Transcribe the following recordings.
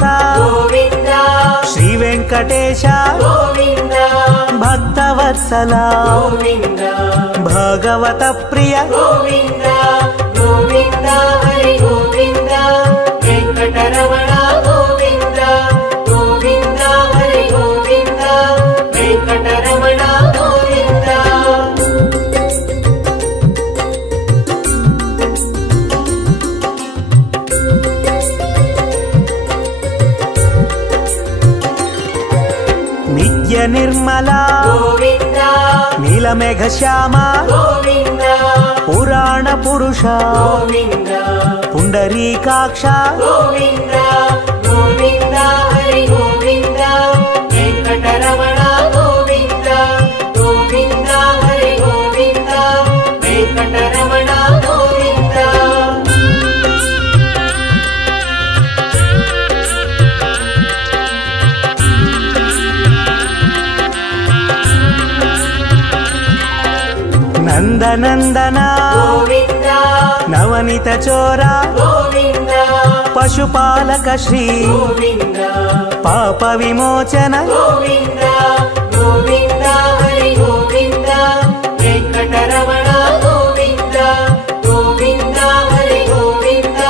శ్రీనివాస గోవింద శ్రీ వెంకటేశ గోవింద భక్తవత్సల గోవింద భగవత ప్రియ గోవింద గోవింద హరి గోవింద వెంకటరమణ గోవింద గోవింద హరి గోవింద వెంకటరమణ గోవింద నిత్య నిర్మల గోవింద నీలమేఘ శ్యామ గోవింద పురాణ పురుష గోవింద పుండరీకాక్ష గోవింద గోవింద హరి గోవింద వెంకటరమణ గోవింద గోవింద హరి గోవింద వెంకటరమణ గోవింద నందనందన గోవింద నవనిత చోర గోవింద పశుపాలక శ్రీ గోవింద పాప విమోచన గోవింద గోవింద హరి గోవింద వెంకటరమణ గోవింద గోవింద హరి గోవింద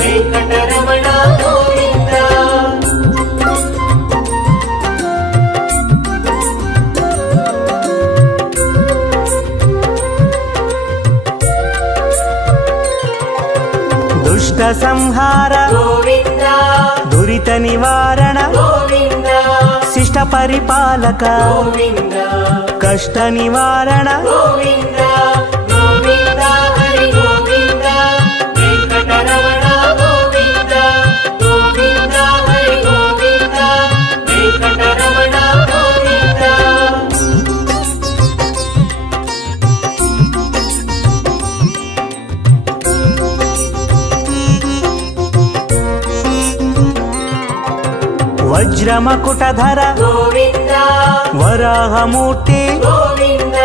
వెంకటరమణ గోవింద దుష్ట సంహార గోవింద దురిత నివారణ గోవింద శిష్ట పరిపాలక గోవింద కష్ట నివారణ గోవింద గోవింద హరి గోవింద వెంకటరమణ గోవింద గోవింద హరి గోవింద వెంకటరమణ గోవింద వజ్రమకుటధర గోవింద వరాహమూర్తి గోవింద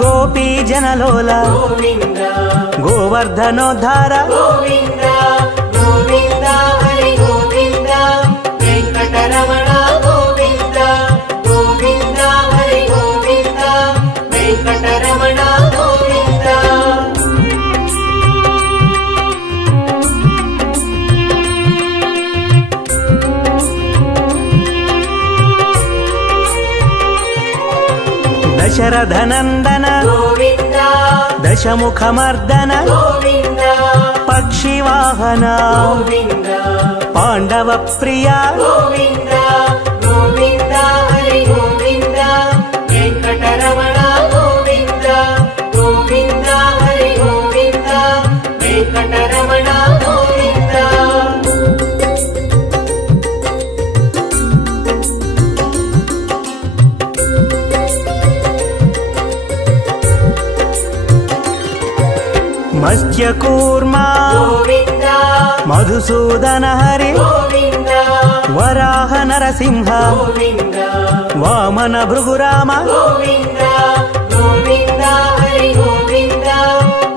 గోపీ జనలోల గోవింద గోవర్ధనోద్ధార గోవింద గోవింద హరి గోవింద వెంకటరమణ గోవింద గోవింద హరి గోవింద వెంకటరమణ గోవింద దశరథనందన గోవింద దశముఖమర్దన గోవింద పక్షివాహన గోవింద పాండవ ప్రియ గోవింద గోవింద హరి గోవింద వెంకటరమణ గోవింద గోవింద హరి గోవింద వెంకటరమణ గోవింద మత్స్యకూర్మ గోవింద మధుసూదన హరి గోవింద వరాహ నరసింహ గోవింద వామన భృగురామ గోవింద గోవింద హరి గోవింద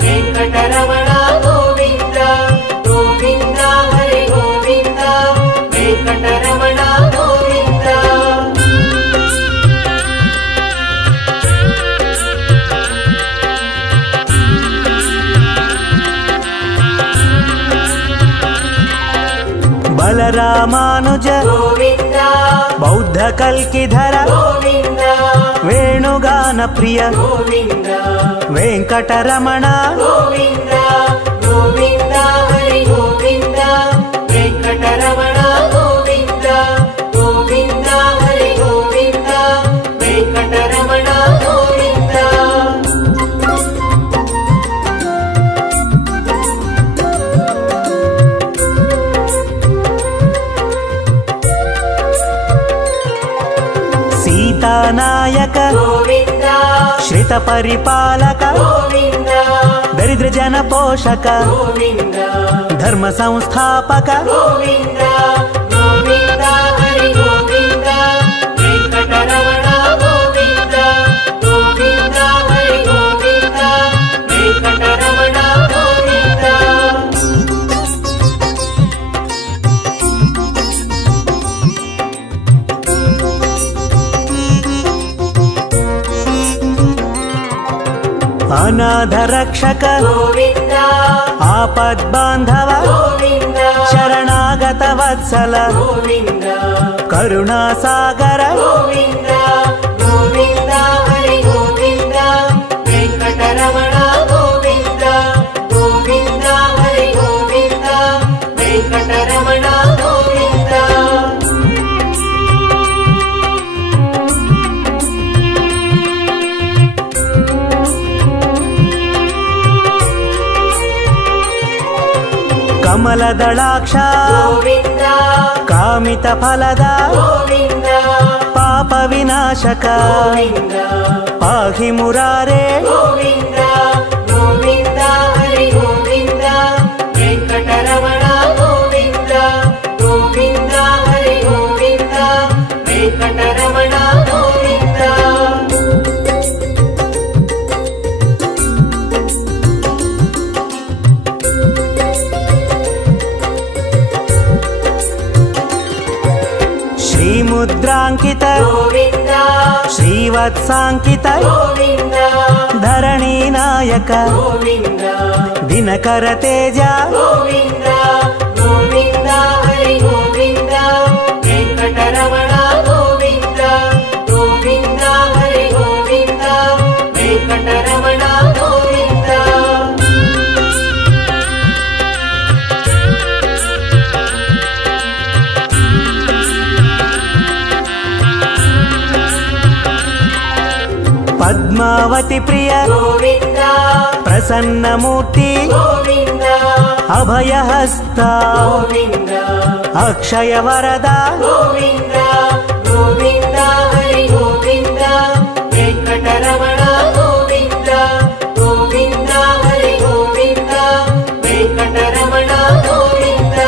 వెంకటరమణ గోవింద గోవింద హరి గోవింద వెంకటరమణ గోవింద బలరామానుజ గోవింద బౌద్ధ కల్కిధర గోవింద వేణుగాన ప్రియ గోవింద వెంకటరమణ గోవింద గోవింద హరి గోవింద వెంకటరమణ గోవింద గోవింద హరి గోవింద వెంకటరమణ గోవింద సీతానాయక గోవింద శ్రిత పరిపాలక గోవింద దరిద్ర జన పోషక గోవింద ధర్మ సంస్థాపక గోవింద గోవింద హరి గోవింద వెంకటరమణ గోవింద గోవింద హరి గోవింద వెంకటరమణ గోవింద ಅನಾಥ ರಕ್ಷಕ ಗೋವಿಂದ ಆಪದ್ಬಾಂಧವ ಗೋವಿಂದ ಶರಣಾಗತ ವತ್ಸಲ ಗೋವಿಂದ ಕರುಣಾಸಾಗರ ಗೋವಿಂದ ಗೋವಿಂದ ಹರಿ ಗೋವಿಂದ ವೆಂಕಟರಮಣ ಗೋವಿಂದ ಗೋವಿಂದ ಹರಿ ಗೋವಿಂದ ವೆಂಕಟರಮಣ ಗೋವಿಂದ ಕಮಲದಳಾಕ್ಷ ಗೋವಿಂದ ಕಾಮಿತ ಫಲದ ಗೋವಿಂದ ಪಾಪ ವಿನಾಶಕ ಗೋವಿಂದ ಪಾಹಿ ಮುರಾರೇ ಗೋವಿಂದ ಗೋವಿಂದ ಹರಿ ಗೋವಿಂದ ವೆಂಕಟರಮಣ ಗೋವಿಂದ ಗೋವಿಂದ ಹರಿ ಗೋವಿಂದ ವೆಂಕಟರಮಣ ಗೋವಿಂದ ಶ್ರೀಮುದ್ರಾಂಕಿತ ಗೋವಿಂದ ಶ್ರೀವತ್ಸಾಂಕಿತ ಗೋವಿಂದ ಧರಣಿ ನಾಯಕ ಗೋವಿಂದ ದಿನಕರ ತೇಜ ಗೋವಿಂದ ಗೋವಿಂದ ಹರಿ ಗೋವಿಂದ ವೆಂಕಟರಮಣ ಗೋವಿಂದ ಗೋವಿಂದ ಹರಿ ಗೋವಿಂದ ವೆಂಕಟರಮಣ ಗೋವಿಂದ ಪದ್ಮಾವತಿ ಪ್ರಿಯ ಗೋವಿಂದ ಪ್ರಸನ್ನ ಮೂರ್ತಿ ಗೋವಿಂದ ಅಭಯಹಸ್ತ ಗೋವಿಂದ ಅಕ್ಷಯ ವರದ ಗೋವಿಂದ ಗೋವಿಂದ ಹರಿ ಗೋವಿಂದ ವೆಂಕಟರಮಣ ಗೋವಿಂದ ಗೋವಿಂದ ಹರಿ ಗೋವಿಂದ ವೆಂಕಟರಮಣ ಗೋವಿಂದ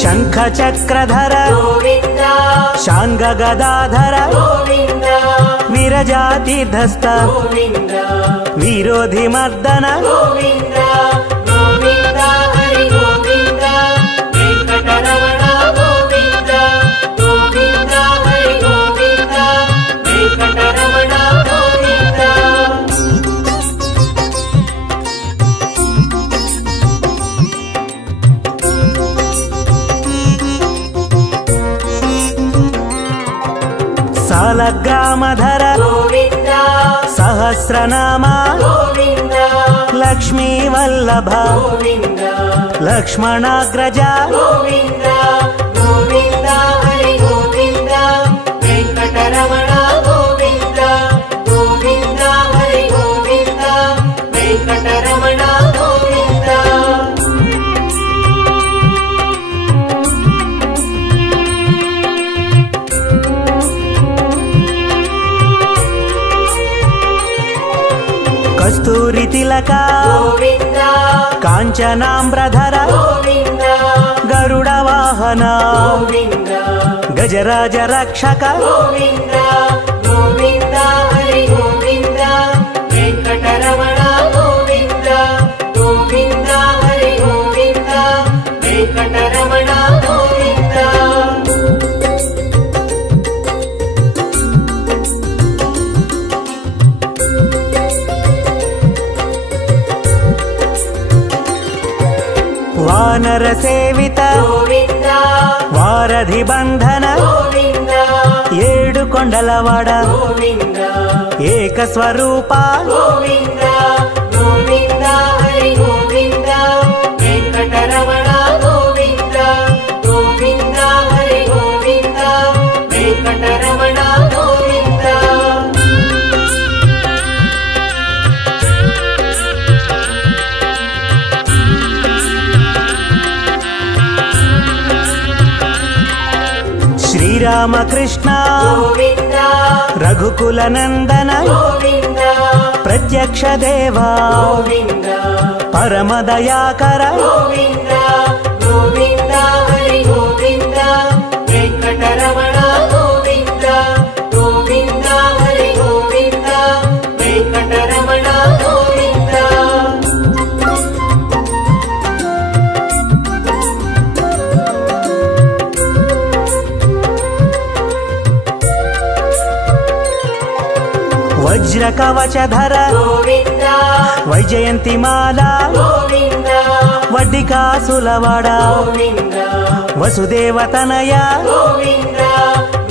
ಶಂಖ ಚಕ್ರಧರ ಗೋವಿಂದ ಶಾಂಗ ಗದಾಧರ ಗೋವಿಂದ ವಿರಜಾತೀರ್ಧಸ್ಥ ಗೋವಿಂದ ವಿರೋಧಿ ಮರ್ದನ ಗೋವಿಂದ ಗೋವಿಂದ ಹರಿ ಗೋವಿಂದ ವೆಂಕಟರಮಣ ಗೋವಿಂದ ಗೋವಿಂದ ಹರಿ ಗೋವಿಂದ ವೆಂಕಟರಮಣ ಗೋವಿಂದ ಸಾಲಗ್ರಾಮಧರ ಗೋವಿಂದ ಸಹಸ್ರನಾಮ ಗೋವಿಂದ ಲಕ್ಷ್ಮೀ ವಲ್ಲಭ ಗೋವಿಂದ ಲಕ್ಷ್ಮಣಾಗ್ರಜ ಗೋವಿಂದ ಗೋವಿಂದ ಹರಿ ಗೋವಿಂದ ವೆಂಕಟರಮಣ ಗೋವಿಂದ ಗೋವಿಂದ ಹರಿ ಗೋವಿಂದ ವೆಂಕಟರಮಣ ಗೋವಿಂದ ಕಸ್ತೂರಿ ತಿಲಕ ಗೋವಿಂದ ಕಾಂಚನಾಂಬ್ರಧರ ಗೋವಿಂದ ಗರುಡ ವಾಹನ ಗೋವಿಂದ ಗಜರಾಜ ರಕ್ಷಕ ಗೋವಿಂದ ಗೋವಿಂದ ಹರಿ ಗೋವಿಂದ ವೆಂಕಟರಮಣ ಗೋವಿಂದ ಗೋವಿಂದ ಹರಿ ಗೋವಿಂದ ವೆಂಕಟರಮಣ ಗೋವಿಂದ ವಾನರ ಸೇವಿತ ಗೋವಿಂದ ವಾರಧಿ ಬಂಧನ ಗೋವಿಂದ ಏಳು ಕೊಂಡಲವಾಡ ಗೋವಿಂದ ಏಕ ಸ್ವರೂಪ ಗೋವಿಂದ ಗೋವಿಂದ ಹರಿ ಗೋವಿಂದ ವೆಂಕಟರಮಣ ಗೋವಿಂದ ಗೋವಿಂದ ಹರಿ ಗೋವಿಂದ ವೆಂಕಟರಮಣ ಗೋವಿಂದ ಶ್ರೀರಾಮಕೃಷ್ಣ ಗೋವಿಂದ ರಘುಕುಲ ನಂದನ ಗೋವಿಂದ ಪ್ರತ್ಯಕ್ಷ ದೇವ ಗೋವಿಂದ ಪರಮ ದಯಾಕರ ಗೋವಿಂದ ಗೋವಿಂದ ಹರಿ ಗೋವಿಂದ ವೆಂಕಟರಮಣ ಗೋವಿಂದ ಗೋವಿಂದ ಹರಿ ಗೋವಿಂದ ವೆಂಕಟರಮಣ ಗೋವಿಂದ వజ్ర కవచధర గోవింద వైజయంతిమాల గోవింద వడ్డికాసులవాడ గోవింద వసుదేవతనయ గోవింద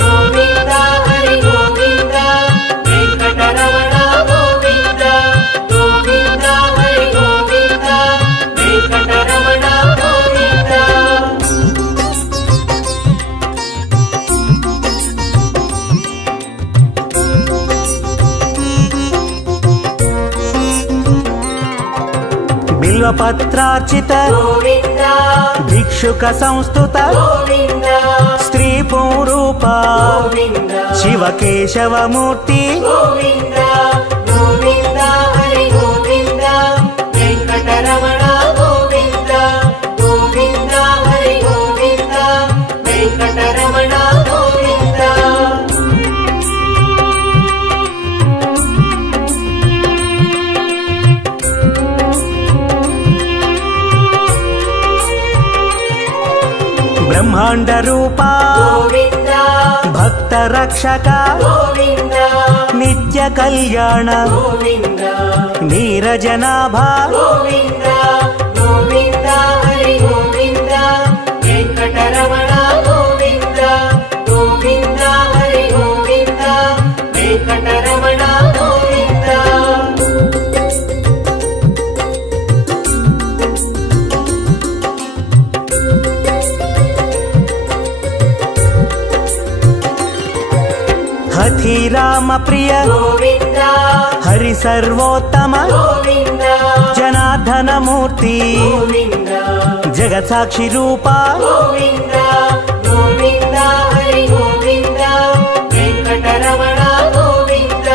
గోవింద హరి గోవింద వెంకటరమణ గోవింద గోవింద హరి గోవింద వెంకటరమణ గోవింద బిల్వపత్రార్చిత గోవింద భిక్షుక సంస్థుత గోవింద స్త్రీ పూరూప గోవింద శివకేశవమూర్తి గోవింద గోవింద హరి గోవింద వెంకటరమణ గోవింద గోవింద హరి గోవింద వెంకటరమణ గోవింద బ్రహ్మాండ రూప గోవింద భక్త రక్షక గోవింద నిత్య కళ్యాణ గోవింద నీరజనాభ గోవింద గోవింద హరి గోవింద వెంకటరమణ గోవింద గోవింద హరి గోవింద వెంకటరమణ గోవింద హఠి రామ ప్రియ గోవింద హరి సర్వోత్తమ గోవింద జనార్దన మూర్తి గోవింద జగత్సాక్షి రూప గోవింద గోవింద హరి గోవింద వెంకటరమణ గోవింద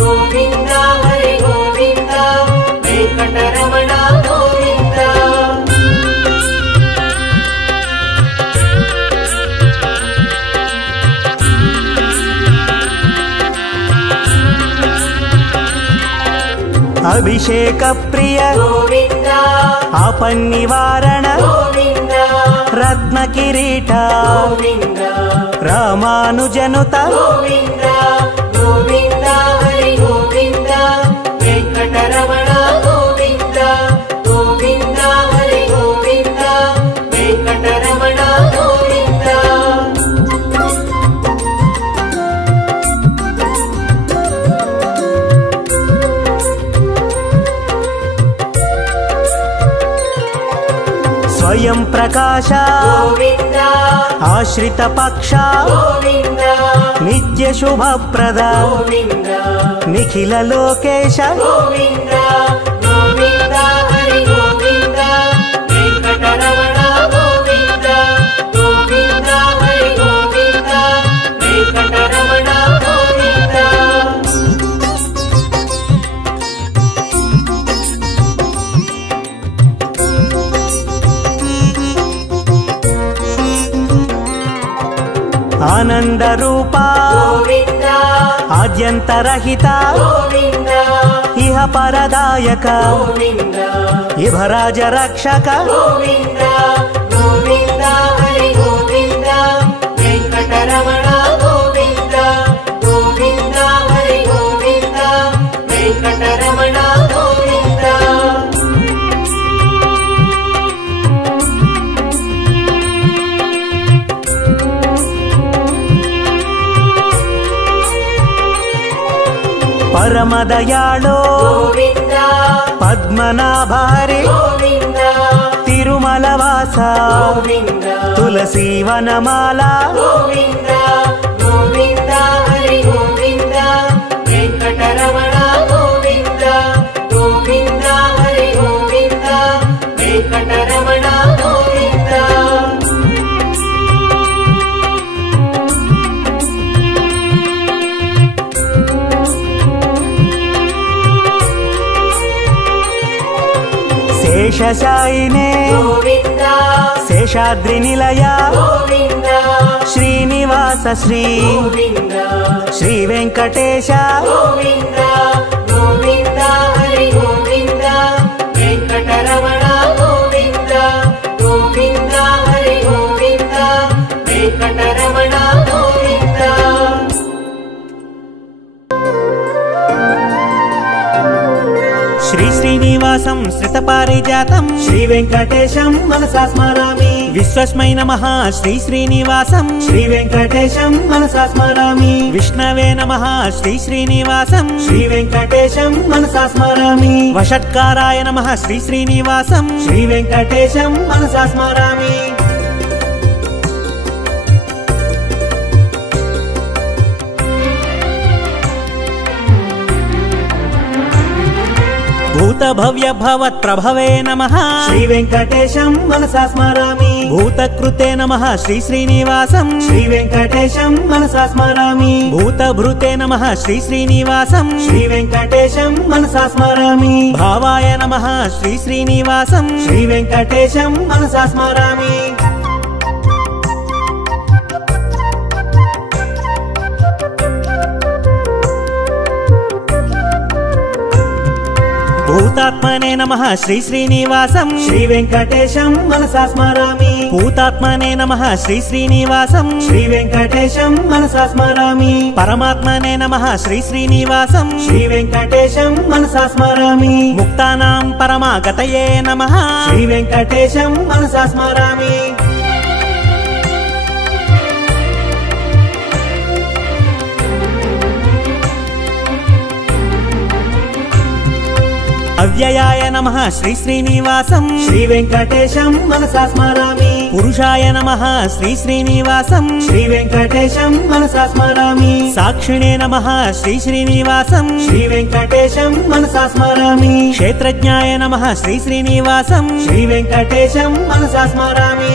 గోవింద హరి గోవింద వెంకటరమణ గోవింద అభిషేక ప్రియ గోవింద ఆపన్నివారణ గోవింద రత్న కిరీట గోవింద రామానుజనుత గోవింద గోవింద హరి గోవింద వెంకటరమణ గోవింద గోవింద హరి గోవింద వెంకటరమణ గోవింద స్వయం ప్రకాశ గోవింద ఆశ్రిత పక్ష గోవింద నిత్య శుభప్రద గోవింద నిఖిల లోకేశ గోవింద గోవింద హరి గోవింద వెంకటరమణ గోవింద గోవింద హరి గోవింద వెంకటరమణ గోవింద ఆనంద రూప గోవింద ఆద్యంతరహిత గోవింద ఇహ పరదాయక గోవింద ఇభరాజ రక్షక గోవింద గోవింద హరి గోవింద వెంకటరమణ గోవింద గోవింద హరి గోవింద వెంకటరమణ గోవింద పరమదయాళో గోవింద పద్మనాభ హరి గోవింద తిరుమలవాస గోవింద తులసీవనమాల గోవింద గోవింద హరి గోవింద వెంకటరమణ గోవింద గోవింద హరి గోవింద వెంకటరమణ గోవింద శేషశాయినే గోవింద శేషాద్రి నిలయ గోవింద శ్రీనివాస శ్రీ గోవింద శ్రీ వెంకటేశ గోవింద గోవింద హరి గోవింద వెంకటరమణ గోవింద గోవింద హరి గోవింద వెంకటరమణ గోవింద శ్రీ శ్రీనివాసం శ్రితపారిజాతం శ్రీ వెంకటేశం మనసా స్మరామి విశ్వస్మై నమః శ్రీ శ్రీనివాసం శ్రీ వెంకటేశం మనసా స్మరామి విష్ణవే నమః శ్రీ శ్రీనివాసం శ్రీ వెంకటేశం మనసా స్మరామి వషట్కారాయ నమః శ్రీ శ్రీనివాసం శ్రీ వెంకటేశం మనసా స్మరామి భూత భవ్య భవత్ ప్రభవే నమః శ్రీ వెంకటేశం మనసా స్మరామి భూతకృతే నమః శ్రీ శ్రీనివాసం శ్రీ వెంకటేశం మనసా స్మరామి భూతభృతే నమః శ్రీ శ్రీనివాసం శ్రీ వెంకటేశం మనసా స్మరామి భావాయ నమః శ్రీ శ్రీనివాసం శ్రీ వెంకటేశం మనసా స్మరామి భూతాత్మనే నమః శ్రీ శ్రీనివాసం శ్రీ వెంకటేశం మనసా స్మరామి భూతాత్మనే నమః శ్రీ శ్రీనివాసం శ్రీ వెంకటేశం మనసా స్మరామి పరమాత్మనే నమః శ్రీ శ్రీనివాసం శ్రీ వెంకటేశం మనసా స్మరామి ముక్తానాం పరమాగతయే నమః శ్రీ వెంకటేశం మనసా స్మరామి అవ్యయాయ నమః శ్రీ శ్రీనివాసం శ్రీ వెంకటేశం మనసా స్మరామి పురుషాయ నమః శ్రీ శ్రీనివాసం శ్రీ వెంకటేశం మనసా స్మరామి సాక్షిణే నమః శ్రీ శ్రీనివాసం శ్రీ వెంకటేశం మనసా స్మరామి క్షేత్రజ్ఞాయ నమః శ్రీ శ్రీనివాసం శ్రీ వెంకటేశం మనసా స్మరామి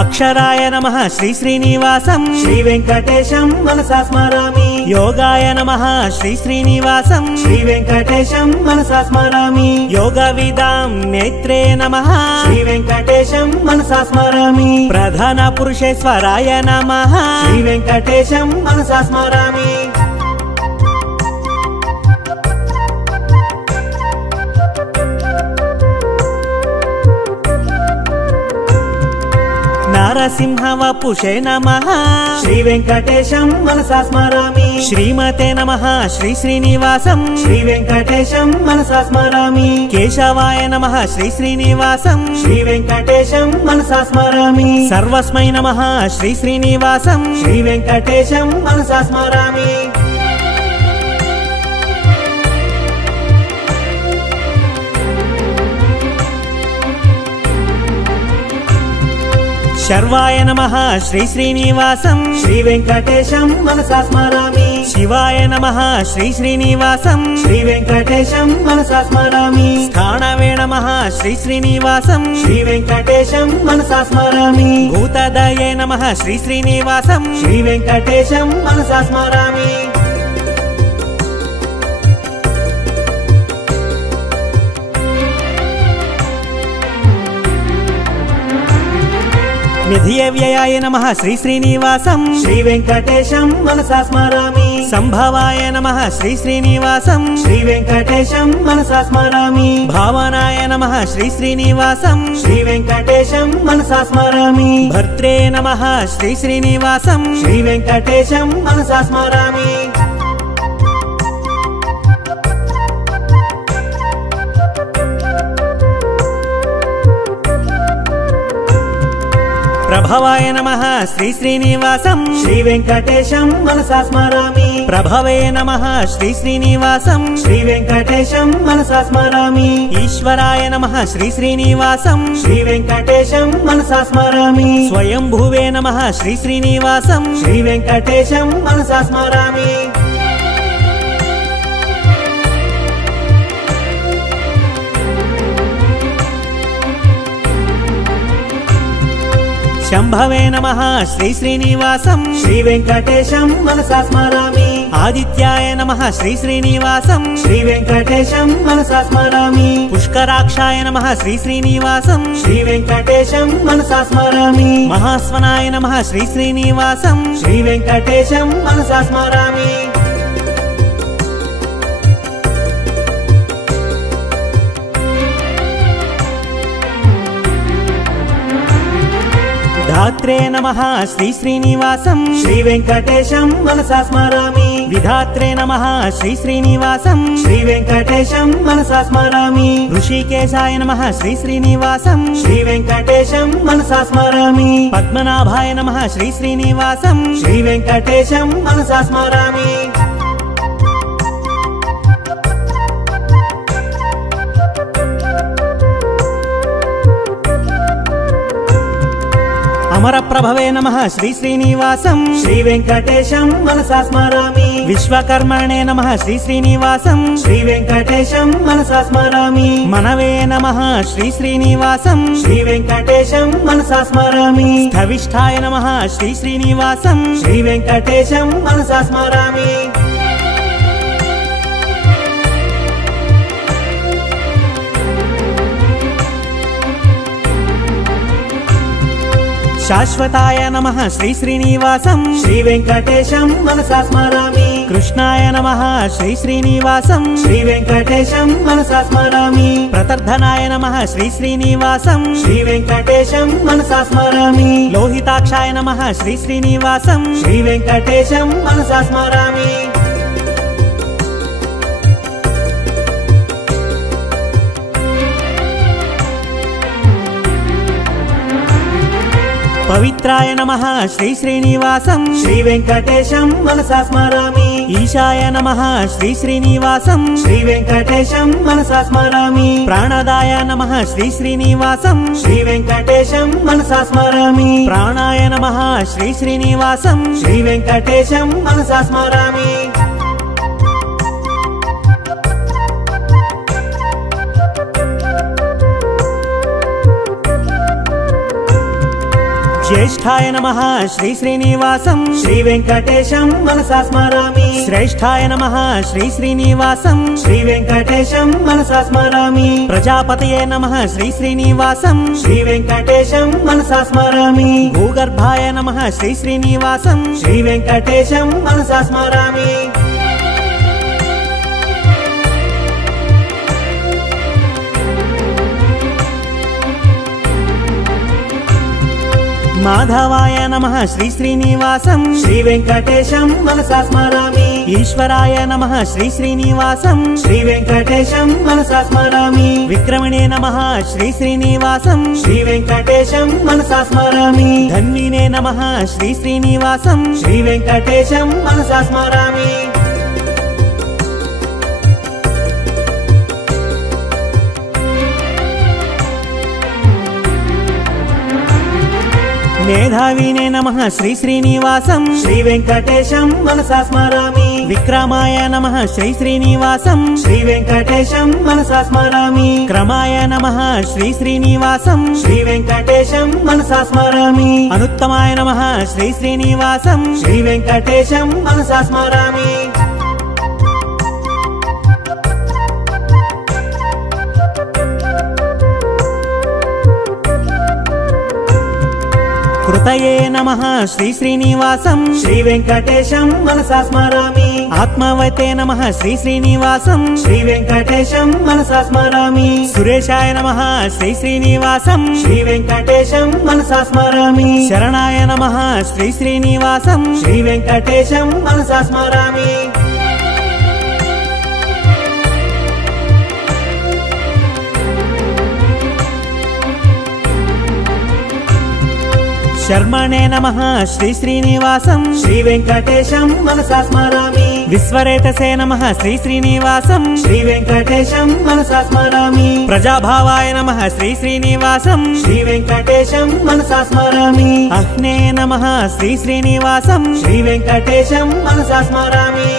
అక్షరాయ నమః శ్రీ శ్రీనివాసం శ్రీ వెంకటేశం మనసా స్మరామి యోగాయ నమః శ్రీ శ్రీనివాసం శ్రీ వెంకటేశం మనసా స్మరామి యోగవిదాం నేత్రే నమః శ్రీ వెంకటేశం మనసా స్మరామి ప్రధాన పురుషేశ్వరాయ నమః శ్రీ వెంకటేశం మనసా స్మరామి నరసింహ వపుషే నమః శ్రీ వెంకటేశం మనసా స్మరామి శ్రీమతే నమః శ్రీ శ్రీనివాసం శ్రీ వెంకటేశం మనసా స్మరామి కేశవాయ నమః శ్రీ శ్రీనివాసం శ్రీ వెంకటేశం మనసా స్మరామి సర్వస్మై నమః శ్రీ శ్రీనివాసం శ్రీ వెంకటేశం మనసా స్మరామి శర్వాయ నమః శ్రీ శ్రీనివాసం శ్రీ వెంకటేశం మనసా స్మరామి శివాయ నమః శ్రీ శ్రీనివాసం శ్రీ వెంకటేశం మనసా స్మరామి స్థాణవే నమః శ్రీ శ్రీనివాసం శ్రీ వెంకటేశం మనసా స్మరామి భూతదయే నమః శ్రీ శ్రీనివాసం శ్రీ వెంకటేశం మనసా స్మరామి నిధియవ్యయాయ నమః శ్రీ శ్రీనివాసం శ్రీ వెంకటేశం మనసా స్మరామి సంభవాయ నమః శ్రీ శ్రీనివాసం శ్రీ వెంకటేశం మనసా స్మరామి భావనాయ నమః శ్రీ శ్రీనివాసం శ్రీ వెంకటేశం మనసా స్మరామి భర్త్రే నమః శ్రీ శ్రీనివాసం శ్రీ వెంకటేశం మనసా స్మరామి ప్రభవాయ నమః శ్రీ శ్రీనివాసం శ్రీ వెంకటేశం మనసా స్మరామి ప్రభవే నమః శ్రీ శ్రీనివాసం శ్రీ వెంకటేశం మనసా స్మరామి ఈశ్వరాయ నమః శ్రీ శ్రీనివాసం శ్రీ వెంకటేశం మనసా స్మరామి స్వయంభువే నమః శ్రీ శ్రీనివాసం శ్రీ వెంకటేశం మనసా స్మరామి శంభవే నమః శ్రీ శ్రీనివాసం శ్రీ వెంకటేశం మనసా స్మరామి ఆదిత్యాయ నమః శ్రీ శ్రీనివాసం శ్రీ వెంకటేశం మనసా స్మరామి పుష్కరాక్షాయ నమః శ్రీ శ్రీనివాసం శ్రీ వెంకటేశం మనసా స్మరామి మహాస్వనాయ నమః శ్రీ శ్రీనివాసం శ్రీ వెంకటేశం మనసా స్మరామి ధాత్రే నమః శ్రీ శ్రీనివాసం శ్రీ వెంకటేశం మనసా స్మరామి విధాత్రే నమః శ్రీ శ్రీనివాసం శ్రీ వెంకటేశం మనసా స్మరామి ఋషికేశాయ నమః శ్రీ శ్రీనివాసం శ్రీ వెంకటేశం మనసా స్మరామి పద్మనాభాయ నమః శ్రీ శ్రీనివాసం శ్రీ వెంకటేశం మనసా స్మరామి అమర ప్రభవే నమః శ్రీ శ్రీనివాసం శ్రీ వెంకటేశం మనసా స్మరామి విశ్వకర్మణే నమః శ్రీ శ్రీనివాసం శ్రీ వెంకటేశం మనసా స్మరామి మనవే నమః శ్రీ శ్రీనివాసం శ్రీ వెంకటేశం మనసా స్మరామి స్థవిష్ఠాయ నమః శ్రీ శ్రీనివాసం శ్రీ వెంకటేశం మనసా స్మరామి శాశ్వతాయ నమః శ్రీ శ్రీనివాసం శ్రీ వెంకటేశం మనసా స్మరామి కృష్ణాయ నమః శ్రీ శ్రీనివాసం శ్రీ వెంకటేశం మనసా స్మరామి ప్రతర్ధనాయ నమః శ్రీ శ్రీనివాసం శ్రీ వెంకటేశం మనసా స్మరామి లోహితాక్షాయ నమః శ్రీ శ్రీనివాసం శ్రీ వెంకటేశం మనసా స్మరామి పవిత్రాయ నమః శ్రీ శ్రీనివాసం శ్రీ వెంకటేశం మనసా స్మరామి ఈశాయ నమః శ్రీ శ్రీనివాసం శ్రీ వెంకటేశం మనసా స్మరామి ప్రాణదాయ నమః శ్రీ శ్రీనివాసం శ్రీ వెంకటేశం మనసా స్మరామి ప్రాణాయ నమః శ్రీ శ్రీనివాసం శ్రీ వెంకటేశం మనసా స్మరామి జ్యేష్ఠాయ నమః శ్రీ శ్రీనివాసం శ్రీ వెంకటేశం మనసా స్మరామి శ్రేష్ఠాయ నమః శ్రీ శ్రీనివాసం శ్రీ వెంకటేశం మనసా స్మరామి ప్రజాపతయే నమః శ్రీ శ్రీనివాసం శ్రీ వెంకటేశం మనసా స్మరామి భూగర్భాయ నమః శ్రీ శ్రీనివాసం శ్రీ వెంకటేశం మనసా స్మరామి మాధవాయ నమః శ్రీ శ్రీనివాసం శ్రీ వెంకటేశం మనసా స్మరామి ఈశ్వరాయ నమః శ్రీ శ్రీనివాసం శ్రీ వెంకటేశం మనసా స్మరామి విక్రమణే నమః శ్రీ శ్రీనివాసం శ్రీ వెంకటేశం మనసా స్మరామి ధన్వినే నమః శ్రీ శ్రీనివాసం శ్రీ వెంకటేశం మనసా స్మరామి మేధావినే నమః శ్రీ శ్రీనివాసం శ్రీ వెంకటేశం మనసా స్మరామి విక్రమాయ నమః శ్రీ శ్రీనివాసం శ్రీ వెంకటేశం మనసా స్మరామి క్రమాయ నమః శ్రీ శ్రీనివాసం శ్రీ వెంకటేశం మనసా స్మరామి అనుత్తమాయ నమః శ్రీ శ్రీనివాసం శ్రీ వెంకటేశం మనసా స్మరామి కృతయే నమః శ్రీ శ్రీనివాసం శ్రీ వెంకటేశం మనసా స్మరామి ఆత్మవతే నమః శ్రీ శ్రీనివాసం శ్రీ వెంకటేశం మనసా స్మరామి సురేశాయ నమః శ్రీ శ్రీనివాసం శ్రీ వెంకటేశం మనసా స్మరామి శరణాయ నమః శ్రీ శ్రీనివాసం శ్రీ వెంకటేశం మనసా స్మరామి శర్మణే నమః శ్రీ శ్రీనివాసం శ్రీ వెంకటేశం మనసా స్మరామి విశ్వరేతసే నమః శ్రీ శ్రీనివాసం శ్రీ వెంకటేశం మనసా స్మరామి ప్రజాభావాయ నమః శ్రీ శ్రీనివాసం శ్రీ వెంకటేశం మనసా స్మరామి అగ్నే నమః శ్రీ శ్రీనివాసం శ్రీ వెంకటేశం మనసా స్మరామి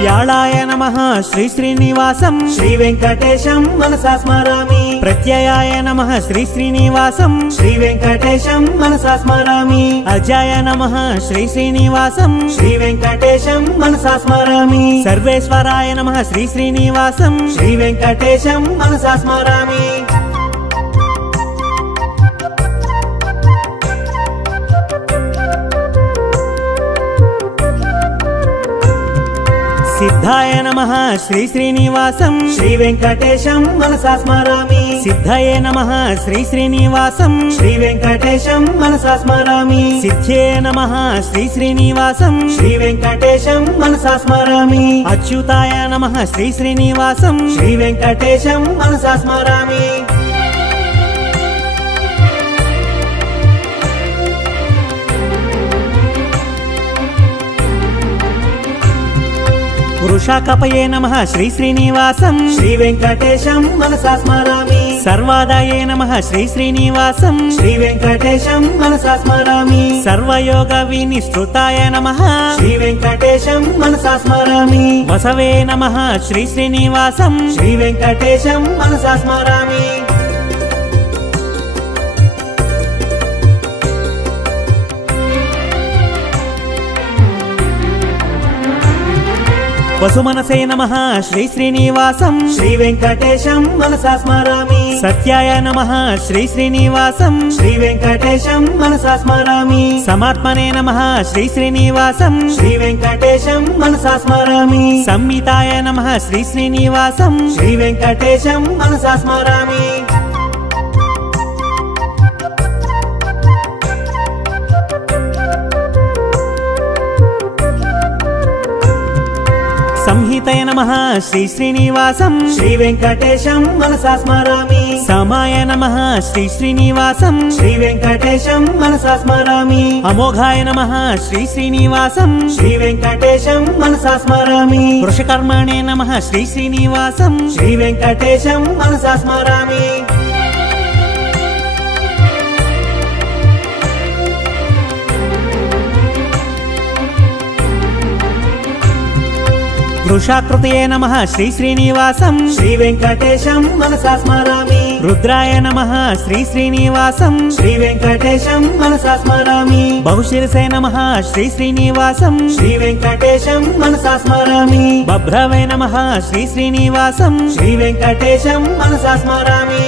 వ్యాళాయ నమః శ్రీ శ్రీనివాసం శ్రీ వెంకటేశం మనసా స్మరామి ప్రత్యయాయ నమః శ్రీ శ్రీనివాసం శ్రీ వెంకటేశం మనసా స్మరామి అజాయ నమః శ్రీ శ్రీనివాసం శ్రీ వెంకటేశం మనసా స్మరామి సర్వేశ్వరాయ నమః శ్రీ శ్రీనివాసం శ్రీ వెంకటేశం మనసా స్మరామి సిద్ధ బుద్ధాయ నమః శ్రీ శ్రీనివాసం శ్రీ వెంకటేశం మనసా స్మరామి సిద్ధయే నమః శ్రీ శ్రీనివాసం శ్రీ వెంకటేశం మనసా స్మరామి సిద్ధ్యే నమః శ్రీ శ్రీనివాసం శ్రీ వెంకటేశం మనసా స్మరామి అచ్యుతాయ నమః శ్రీ శ్రీనివాసం శ్రీ వెంకటేశం మనసా స్మరామి వృషాకపయే నమః శ్రీ శ్రీనివాసం శ్రీ వెంకటేశం మనసా స్మరామి సర్వాదాయే నమః శ్రీ శ్రీనివాసం శ్రీ వెంకటేశం మనసా స్మరామి సర్వయోగ వినిశ్రుతాయ నమః శ్రీ వెంకటేశం మనసా స్మరామి వసవే నమః శ్రీ శ్రీనివాసం శ్రీ వెంకటేశం మనసా స్మరామి వసుమనసే నమః శ్రీ శ్రీనివాసం శ్రీ వెంకటేశం మనసా స్మరామి సత్యాయ నమః శ్రీ శ్రీనివాసం శ్రీ వెంకటేశం మనసా స్మరామి సమాత్మనే నమః శ్రీ శ్రీనివాసం శ్రీ వెంకటేశం మనసా స్మరామి సంహితాయ నమః శ్రీ శ్రీనివాసం శ్రీ వెంకటేశం మనసా స్మరామి సంహితయ నమః శ్రీ శ్రీనివాసం శ్రీ వెంకటేశం మనసా స్మరామి సమాయ నమః శ్రీ శ్రీనివాసం శ్రీ వెంకటేశం మనసా స్మరామి అమోఘాయ నమః శ్రీ శ్రీనివాసం శ్రీ వెంకటేశం మనసా స్మరామి వృషకర్మణే నమః శ్రీ శ్రీనివాసం శ్రీ వెంకటేశం మనసా స్మరామి వృషాకృతయే నమః శ్రీ శ్రీనివాసం శ్రీ వెంకటేశం మనసా స్మరామి రుద్రాయ నమః శ్రీ శ్రీనివాసం శ్రీ వెంకటేశం మనసా స్మరామి బహుశిరసే నమః శ్రీ శ్రీనివాసం శ్రీ వెంకటేశం మనసా స్మరామి బభ్రవే నమః శ్రీ శ్రీనివాసం శ్రీ వెంకటేశం మనసా స్మరామి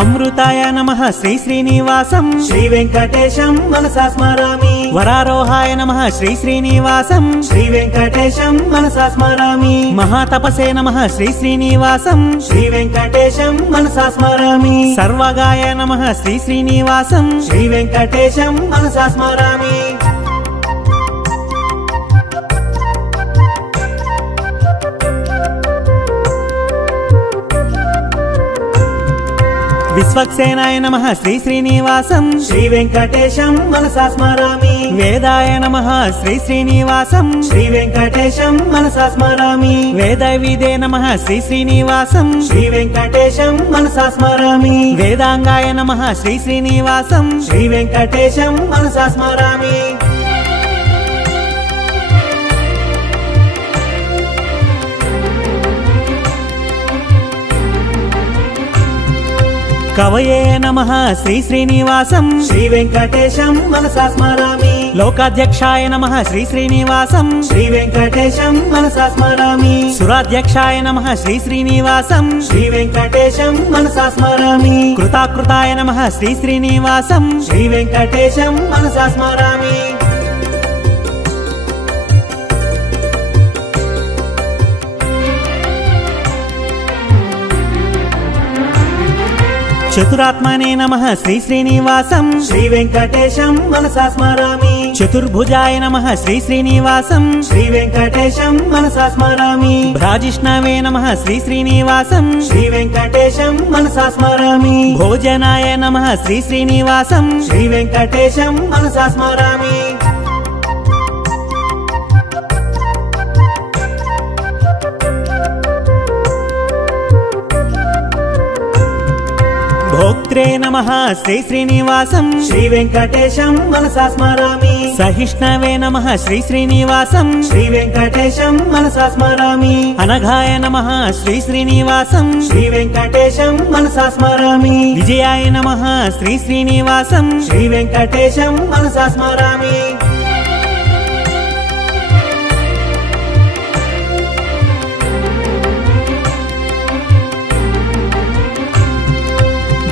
అమృతాయ నమః శ్రీ శ్రీనివాసం శ్రీ వెంకటేశం మనసా స్మరామి వరారోహాయ నమః శ్రీ శ్రీనివాసం శ్రీ వెంకటేశం మనసా స్మరామి మహాతపసే నమః శ్రీ శ్రీనివాసం శ్రీ వెంకటేశం మనసా స్మరామి సర్వగాయ నమః శ్రీ శ్రీనివాసం శ్రీ వెంకటేశం మనసా స్మరామి విశ్వక్సేనాయ నమః శ్రీ శ్రీనివాసం శ్రీ వెంకటేశం మనసా స్మరామి వేదాయ నమః శ్రీ శ్రీనివాసం శ్రీ వెంకటేశం మనసా స్మరామి వేదవిదే నమః శ్రీ శ్రీనివాసం శ్రీ వెంకటేశం మనసా స్మరామి వేదాంగాయ నమః శ్రీ శ్రీనివాసం శ్రీ వెంకటేశం మనసా స్మరామి కవయే నమః శ్రీ శ్రీనివాసం శ్రీ వెంకటేశం మనసా స్మరామి లోకాధ్యక్షాయ నమః శ్రీ శ్రీనివాసం శ్రీ వెంకటేశం మనసా స్మరామి సురాధ్యక్షాయ నమః శ్రీ శ్రీనివాసం శ్రీ వెంకటేశం మనసా స్మరామి కృతాకృతాయ నమః శ్రీ శ్రీనివాసం శ్రీ వెంకటేశం మనసా స్మరామి చతురాత్మనే నమః శ్రీ శ్రీనివాసం శ్రీ వెంకటేశం మనసా స్మరామి చతుర్భుజాయ నమః శ్రీ శ్రీనివాసం శ్రీ వెంకటేశం మనసా స్మరామి భ్రాజిష్ణవే నమః శ్రీ శ్రీనివాసం శ్రీ వెంకటేశం మనసా స్మరామి భోజనాయ నమః శ్రీ శ్రీనివాసం శ్రీ వెంకటేశం మనసా స్మరామి భోక్త్రే నమః శ్రీ శ్రీనివాసం శ్రీ వెంకటేశం మనసా స్మరామి సహిష్ణవే నమః శ్రీ శ్రీనివాసం శ్రీ వెంకటేశం మనసా స్మరామి అనఘాయ నమః శ్రీ శ్రీనివాసం శ్రీ వెంకటేశం మనసా స్మరామి విజయాయ నమః శ్రీ శ్రీనివాసం శ్రీ వెంకటేశం మనసా స్మరామి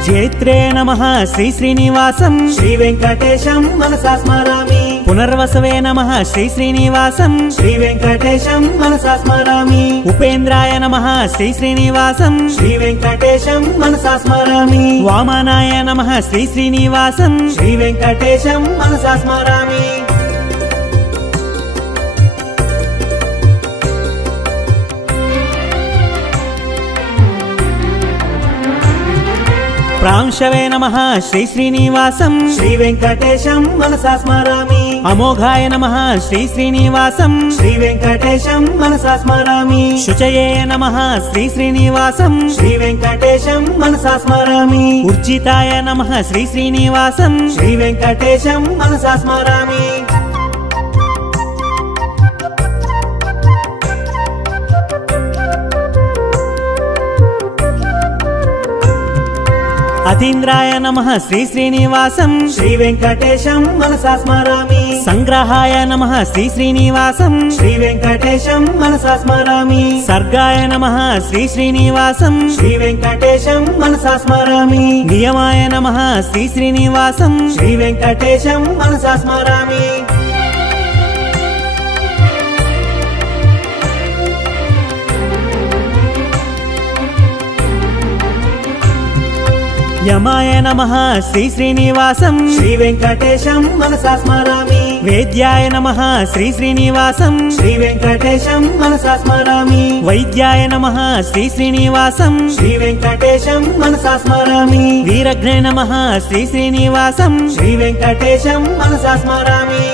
జేత్రే నమః శ్రీ శ్రీనివాసం శ్రీ వెంకటేశం మనసా స్మరామి పునర్వసవే నమః శ్రీ శ్రీనివాసం శ్రీ వెంకటేశం మనసా స్మరామి ఉపేంద్రాయ నమః శ్రీ శ్రీనివాసం శ్రీ వెంకటేశం మనసా స్మరామి వామనాయ నమః శ్రీ శ్రీనివాసం శ్రీ వెంకటేశం మనసా స్మరామి ప్రాంశవే నమః శ్రీ శ్రీనివాసం శ్రీ వెంకటేశం మనసా స్మరామి అమోఘాయ నమః శ్రీ శ్రీనివాసం శ్రీ వెంకటేశం మనసా స్మరామి శుచయే నమః శ్రీ శ్రీనివాసం శ్రీ వెంకటేశం మనసా స్మరామి ఉర్జితాయ నమః శ్రీ శ్రీనివాసం శ్రీ వెంకటేశం మనసా స్మరామి అతీంద్రాయ నమః శ్రీ శ్రీనివాసం శ్రీ వెంకటేశం మనసా స్మరామి సంగ్రహాయ నమః శ్రీ శ్రీనివాసం శ్రీ వెంకటేశం మనసా స్మరామి సర్గాయ నమః శ్రీ శ్రీనివాసం శ్రీ వెంకటేశం మనసా స్మరామి నియమాయ నమః శ్రీ శ్రీనివాసం శ్రీ వెంకటేశం మనసా స్మరామి యమాయ నమః శ్రీ శ్రీనివాసం శ్రీ వెంకటేశం మనసా స్మరామి వేద్యాయ నమః శ్రీ శ్రీనివాసం శ్రీ వెంకటేశం మనసా స్మరామి వైద్యాయ నమః శ్రీ శ్రీనివాసం శ్రీ వెంకటేశం మనసా స్మరామి వీరఘ్నే నమః శ్రీ శ్రీనివాసం శ్రీ వెంకటేశం మనసా స్మరామి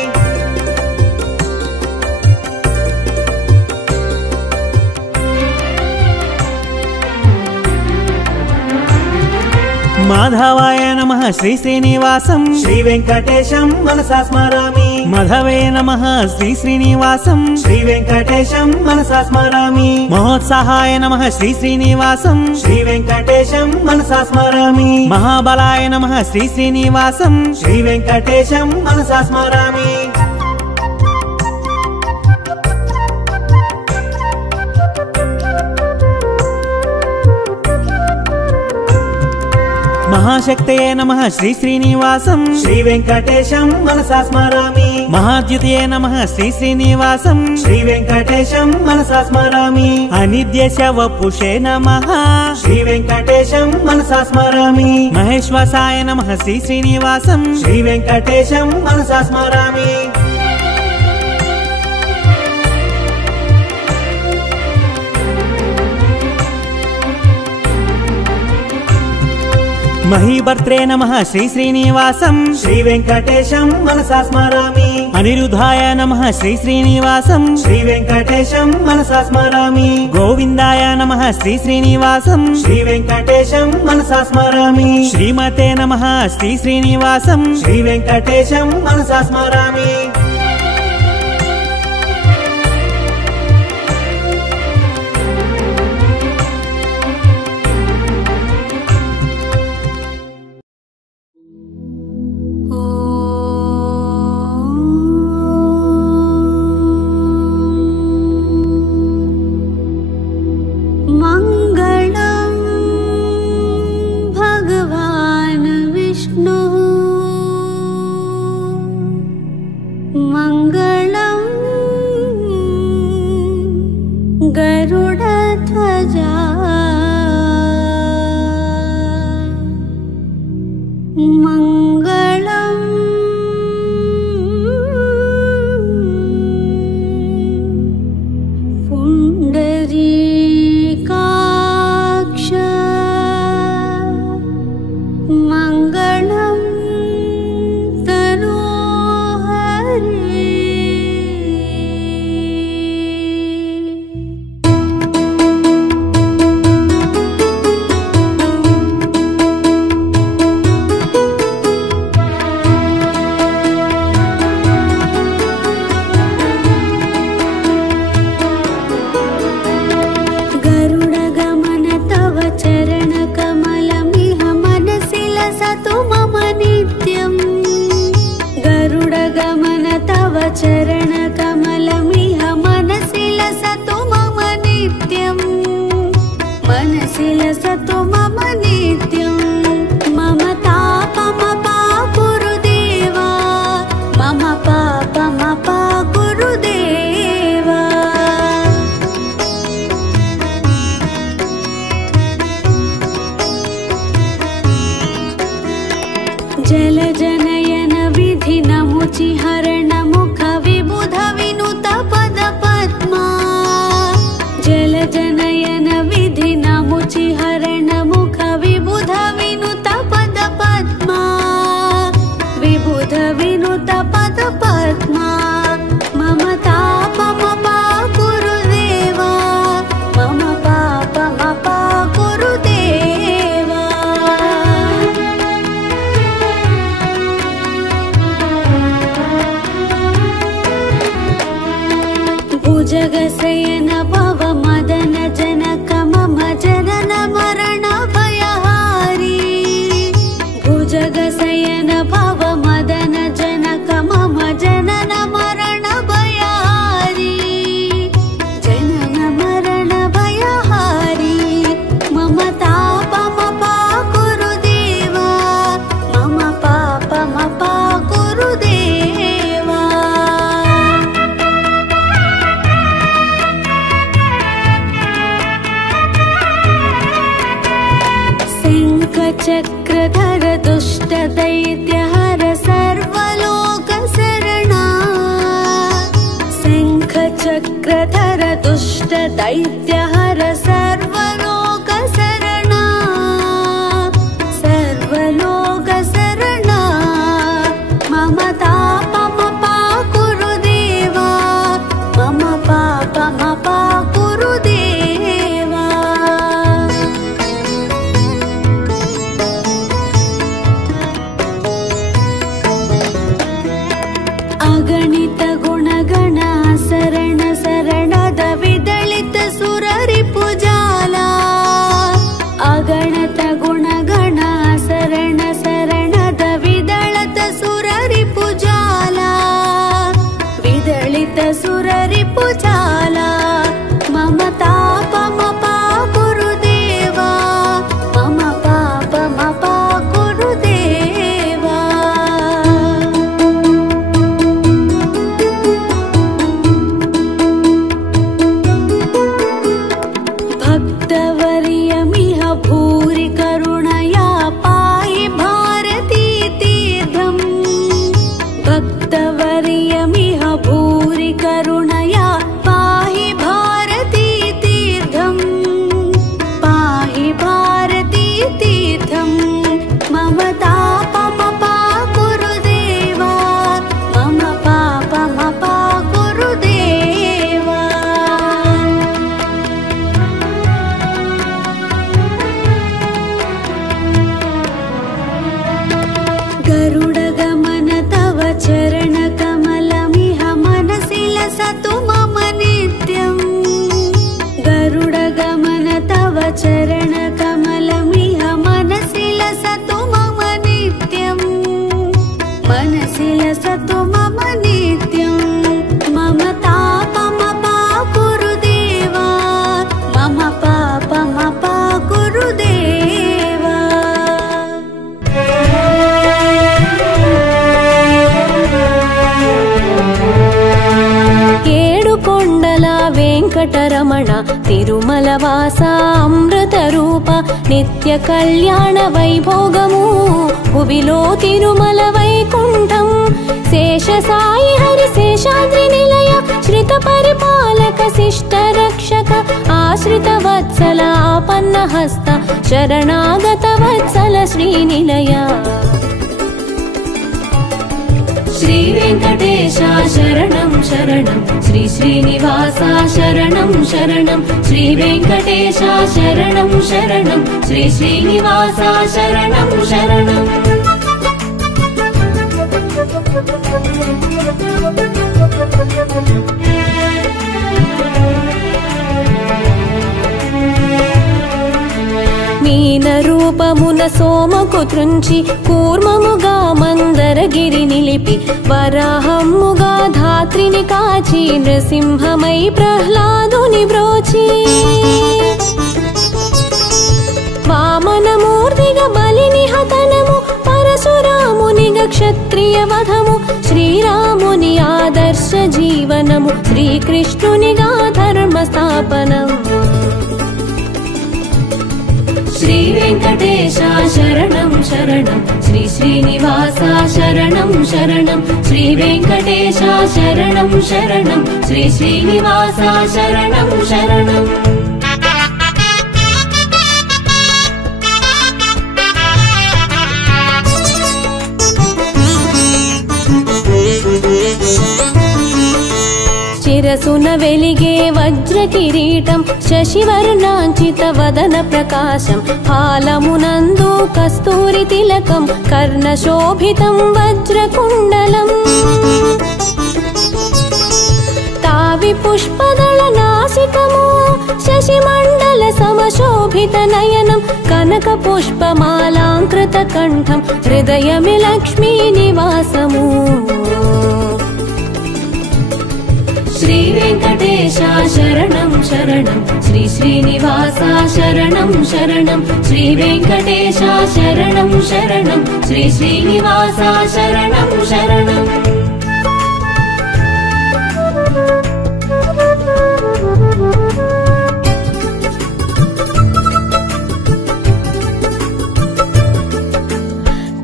మాధవాయ నమః శ్రీ శ్రీనివాసం శ్రీ వెంకటేశం మనసా స్మరామి మధవే నమః శ్రీ శ్రీనివాసం శ్రీ వెంకటేశం మనసా స్మరామి మహోత్సాహాయ నమః శ్రీ శ్రీనివాసం శ్రీ వెంకటేశం మనసా స్మరామి మహాబలాయ నమః శ్రీ శ్రీనివాసం శ్రీ వెంకటేశం మనసా స్మరామి మహాశక్తయే నమః శ్రీ శ్రీనివాసం శ్రీ వెంకటేశం మనసా స్మరామి మహాద్యుతయే నమః శ్రీ శ్రీనివాసం శ్రీ వెంకటేశం మనసా స్మరామి అనిద్యశ వపుషే నమః శ్రీ వెంకటేశం మనసా స్మరామి మహేశ్వసాయ నమః శ్రీ శ్రీనివాసం శ్రీ వెంకటేశం మనసా స్మరామి మహీభర్త్రే నమః శ్రీ శ్రీనివాసం శ్రీ వెంకటేశం మనసా స్మరామి అనిరుద్ధాయ నమః శ్రీ శ్రీనివాసం శ్రీ వెంకటేశం మనసా స్మరామి గోవిందాయ నమః శ్రీ శ్రీనివాసం శ్రీ వెంకటేశం మనసా స్మరామి శ్రీమతే నమః శ్రీ శ్రీనివాసం శ్రీ వెంకటేశం మనసా స్మరామి गरुडध्वजा मङ्गलम् पुण्डरीकाक्ष मङ्गलम् चरणकमलमिह मनसि लसतु मम नित्यम् मनसि लसतु मम नित्यम् जलजनयन विधिनमुचिहरण मुख विबुध विनुत पद पद्मा जलजनयन विधिनमुचिहरण मुख विबुध विनुत पद पद्मा विबुध विनुत पद पद्मा मम तापमपा कुरुदेवा मम पापमपा कुरुदेवा भुजगशयन भव मदन जनक मम जनन मरण भयहारी भुजगशयन भव मदन जनक मम जनन मरण भयहारी जनन मरण भयहारी मम तापमपा कुरुदेवा मम पापमपा कुरुदेवा शङ्खचक्रधर दुष्ट दैत्यहर सर्वलोक शरणा शङ्खचक्रधर दुष्ट दैत्यहर सर्वलोक शरणा सर्वलोक शरणा मम तापमपा कुरुदेवा मम पापमपा कुरुदेवा अगणित गुणगण शरण शरणद विदलित सुररिपुजाला अगणित गुणगण शरण शरणद विदलित सुररिपुजाला विदलित सुररिपुजाला मम तापमपा कुरुदेवा मम पापमपा कुरुदेवा भक्तवर्यमिह भूरि करुणया पाहि भारती तीर्थम् भक्तवर्यमिह भूरि करुणया पाहि भारती तीर्थम् पाहि भारती तीर्थम् मम तापमपा कुरुदेवा मम पापमपा कुरुदेवा गरुडगमन तव चरणकमलमिह मनसि लसतु मम नित्यम् गरुडगमन तव चरणकमलमिह मनसि लसतु मम नित्यम् मनसि लसतु मम नित्यम् मम तापमपा कुरुदेवा मम पापमपा कुरुदेवा ఏడుకొండల వెంకటరమణ తిరుమలవాస అమృతరూప నిత్య కళ్యాణ వైభోగము భువిలో తిరుమల వైకుంఠం శేష సాయి హరి శేషాద్రి నిలయ శ్రిత పరిపాలక శిష్ట రక్షక ఆశ్రిత వత్సల ఆపన్న హస్త శరణాగత వత్సల శ్రీనిలయ श्री वेंकटेश शरणं शरणं श्री श्रीनिवास शरणं शरणं श्री वेंकटेश शरणं शरणं श्री श्रीनिवास शरणं शरणं మీన రూపమున సోమకు త్రుంచి కూర్మముగా మందరగిరి నిలిపి వరాహమ్ముగా ధాత్రిని కాచి నృసింహమై ప్రహ్లాదుని బ్రోచి వామనమూర్తిగా బలిని హతనము పరశురామునిగా క్షత్రియ వధము శ్రీరాముని ఆదర్శ జీవనము శ్రీకృష్ణునిగా ధర్మ స్థాపనం శ్రీ వెంకటేశ శరణం శరణం శ్రీ శ్రీనివాస శరణం శరణం శ్రీ వెంకటేశ శరణం శరణం శ్రీ శ్రీనివాస శరణం శరణం. శిరసున వెలిగే వజ్ర కిరీటం శశివర్ణాంచిత వదన ప్రకాశం హాలమునందు కస్తూరి తిలకం కర్ణశోభితం వజ్రకుండలం తావి పుష్పదళ నాసికము శశిమండల సమశోభిత నయనం కనక పుష్పమాలాంకృత కంఠం హృదయమి లక్ష్మీ నివాసము. శ్రీ వెంకటేశ శరణం శరణం శ్రీ శ్రీనివాస శరణం శరణం శ్రీ వెంకటేశ శరణం శరణం శ్రీ శ్రీనివాస శరణం శరణం.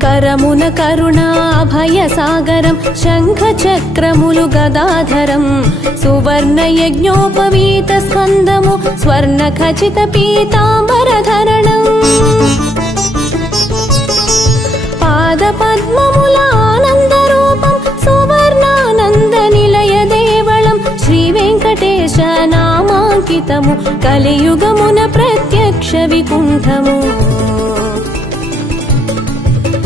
కరమున కరుణా అభయ సాగరం శంఖ చక్రములు గదాధరం సువర్ణ యజ్ఞోపవీత స్కందము స్వర్ణ ఖచిత పీతాంబరధరణం పాద పద్మముల ఆనంద రూపం సువర్ణానంద నిలయ దేవళం శ్రీ వెంకటేశ నామాంకితము కలియుగమున ప్రత్యక్ష వికుంఠము.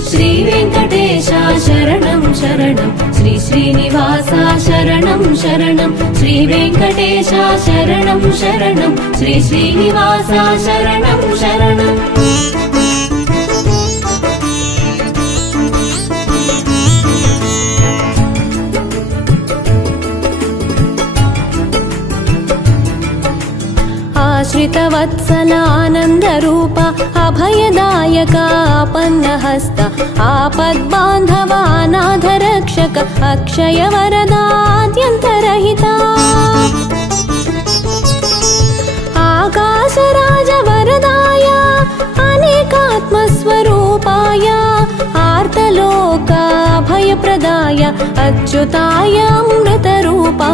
శ్రీ వెంకటేశ శరణం శరణం శ్రీ శ్రీనివాస శరణం శరణం శ్రీ వెంకటేశ శరణం శరణం శ్రీ శ్రీనివాస శరణం శరణం. ఆశ్రిత వత్సల ఆనంద రూప అభయదాయక ఆపన్నహస్త ఆపద్బాంధవ అనాథ రక్షక అక్షయ వరదాద్యంతరహిత ఆకాశరాజ వరదాయ అనేకాత్మస్వరూపాయ ఆర్తలోక అభయప్రదాయ అచ్యుతాయ అమృత రూపా.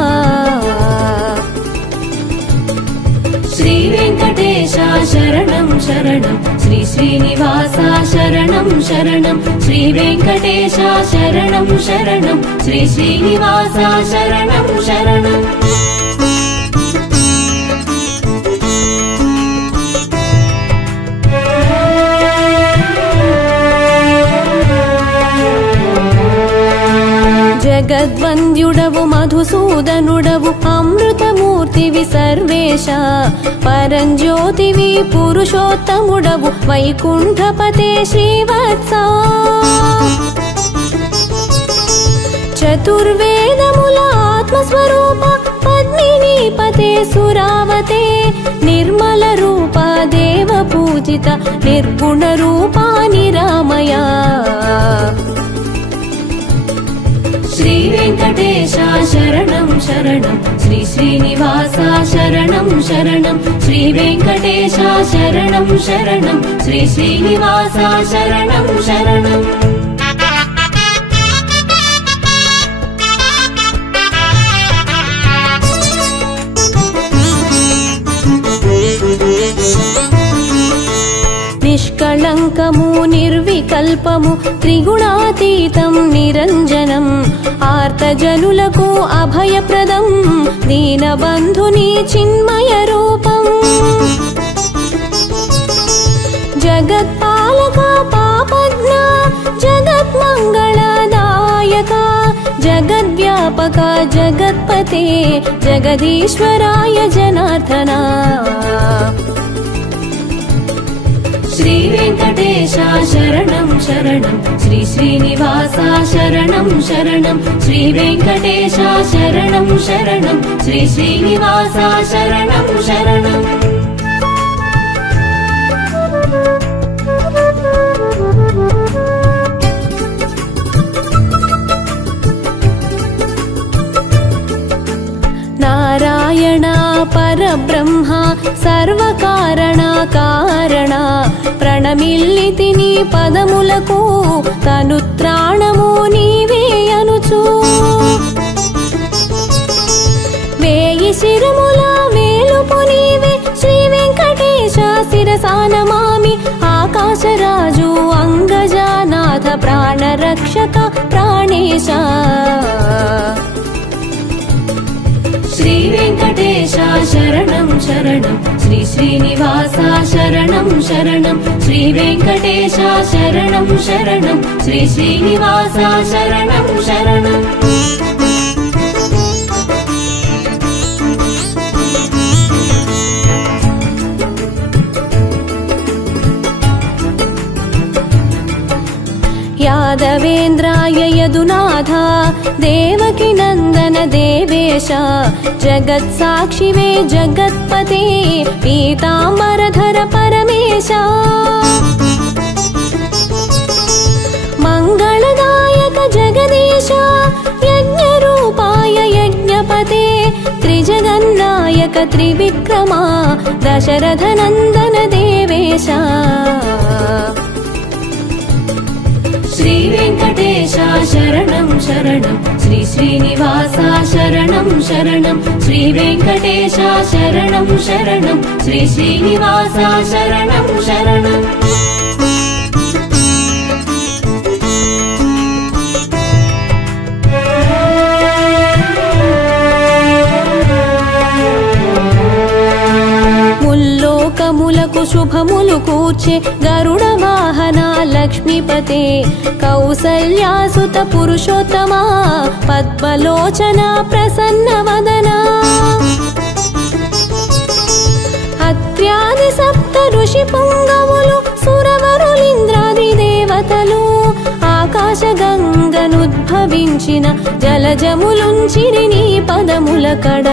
శ్రీ వెంకటేశ శరణం శరణం శ్రీ శ్రీనివాస శరణం శరణం శ్రీ వెంకటేశ శరణం శరణం శ్రీ శ్రీనివాస శరణం శరణం. జగద్వంద్యుడవు మధుసూదనుడవు అమృతమూర్తివి సర్వేశ పరంజ్యోతివి పురుషోత్తముడవు వైకుంఠపతే శ్రీవత్స చతుర్వేదముల ఆత్మస్వరూప పద్మిని పతే సురావతే నిర్మల రూప దేవ పూజిత నిర్గుణ రూపా నిరామయ. శ్రీ వెంకటేశ శరణం శరణం శ్రీ శ్రీనివాస శరణం శరణం శ్రీ వెంకటేశ శరణం శరణం శ్రీ శ్రీనివాస శరణం శరణం. నిష్కళంకము నిర్వికల్పము త్రిగుణాతీతం నిరంజనం ఆర్తజనులకు అభయప్రదం దీనబంధుని చిన్మయ రూపం జగత్పాలక పాపజ్ఞ జగన్మంగళదాయక జగద్వ్యాపక జగత్పతే జగదీశ్వరాయ జనార్దనా. శ్రీ వెంకటేశ శరణం శరణం శ్రీ శ్రీనివాస శరణం శరణం శ్రీ వెంకటేశ శరణం శరణం శ్రీ శ్రీనివాస శరణం శరణం. నారాయణ పరబ్రహ్మ సర్వకారణ కారణ పదములకు తనుత్రాణము నీవే అనుచు వేయి శిరముల వేలుపు నీవే శ్రీ వెంకటేశ శిరసానమామి ఆకాశరాజు అంగజానాథ ప్రాణరక్షక ప్రాణేశ శ్రీ వెంకటేశ శరణం శరణం శ్రీ శ్రీనివాస శరణం శరణం శ్రీ వెంకటేశ శరణం శరణం శ్రీ శ్రీనివాస శరణం శరణం यादवेन्द्राय यदुनाथ देवकी नंदन देवेश जगत्साक्षिवे जगत्पते पीताम्बरधर परमेश मंगलदायक जगदीश यज्ञरूपाय यज्ञपते त्रिजगन्नायक त्रिविक्रमा दशरथ नंदन देवेश श्री वेंकटेश शरणं शरणं श्री श्रीनिवास शरणं शरणं श्री वेंकटेश शरणं शरणं श्री श्रीनिवास शरणं शरणं ముల్లోకములకు శుభములు కూర్చే గరుడ వాహన లక్ష్మీపతే కౌసల్యాసుత పురుషోత్తమ పద్మలోచన ప్రసన్న వదన అత్ర్యాది సప్త ఋషి పుంగవులు సురవరులింద్రాది దేవతలు ఆకాశ గంగనుద్భవించిన జలజములుంచిరి నీ పదముల కడ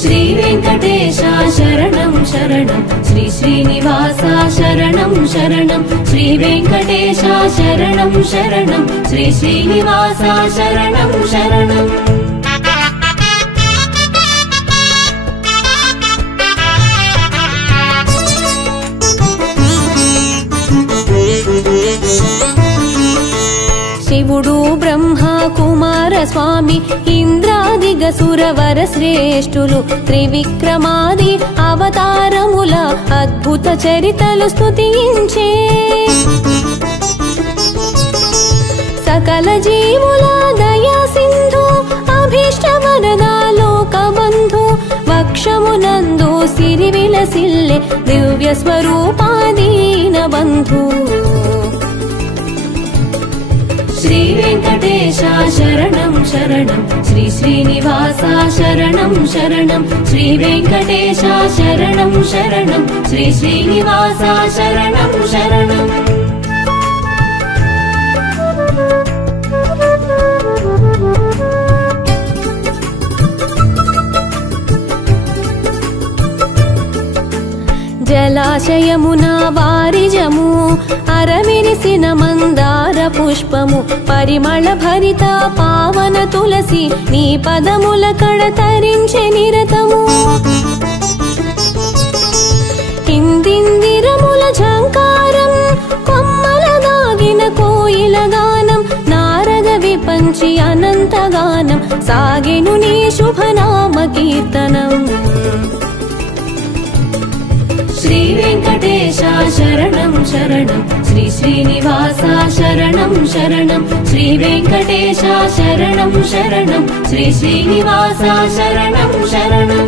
श्री वेंकटेश शरणं शरणं श्री श्रीनिवास शरणं शरणं श्री वेंकटेश शरणं शरणं श्री श्रीनिवास शरणं शरणं శివుడు బ్రహ్మ కుమార స్వామి ఇంద్రాదిగ సురవర శ్రేష్ఠులు త్రివిక్రమాది అవతారముల అద్భుత చరితలు స్తుతించే సకల జీవుల దయా సింధు అభీష్ట వరదా లోక బంధు వక్షమునందు సిరి విలసిల్లె దివ్య స్వరూపాదీన బంధు श्री वेंकटेश शरणं शरणं श्री श्रीनिवास शरणं शरणं श्री वेंकटेश शरणं शरणं श्री श्रीनिवास शरणं शरणं జలాశయమున వారిజము అరవిరిసిన మందార పుష్పము పరిమళ భరిత పావన తులసి నీ పదముల కడ తరించె నిరతము ఇందిందిరముల ఝంకారం కొమ్మల దాగిన కోయిల గానం నారద విపంచి అనంత గానం సాగెను నీ శుభనామ కీర్తనం श्री वेंकटेश शरणं शरणं श्री श्रीनिवास शरणं शरणं श्री वेंकटेश शरणं शरणं श्री श्रीनिवास शरणं शरणं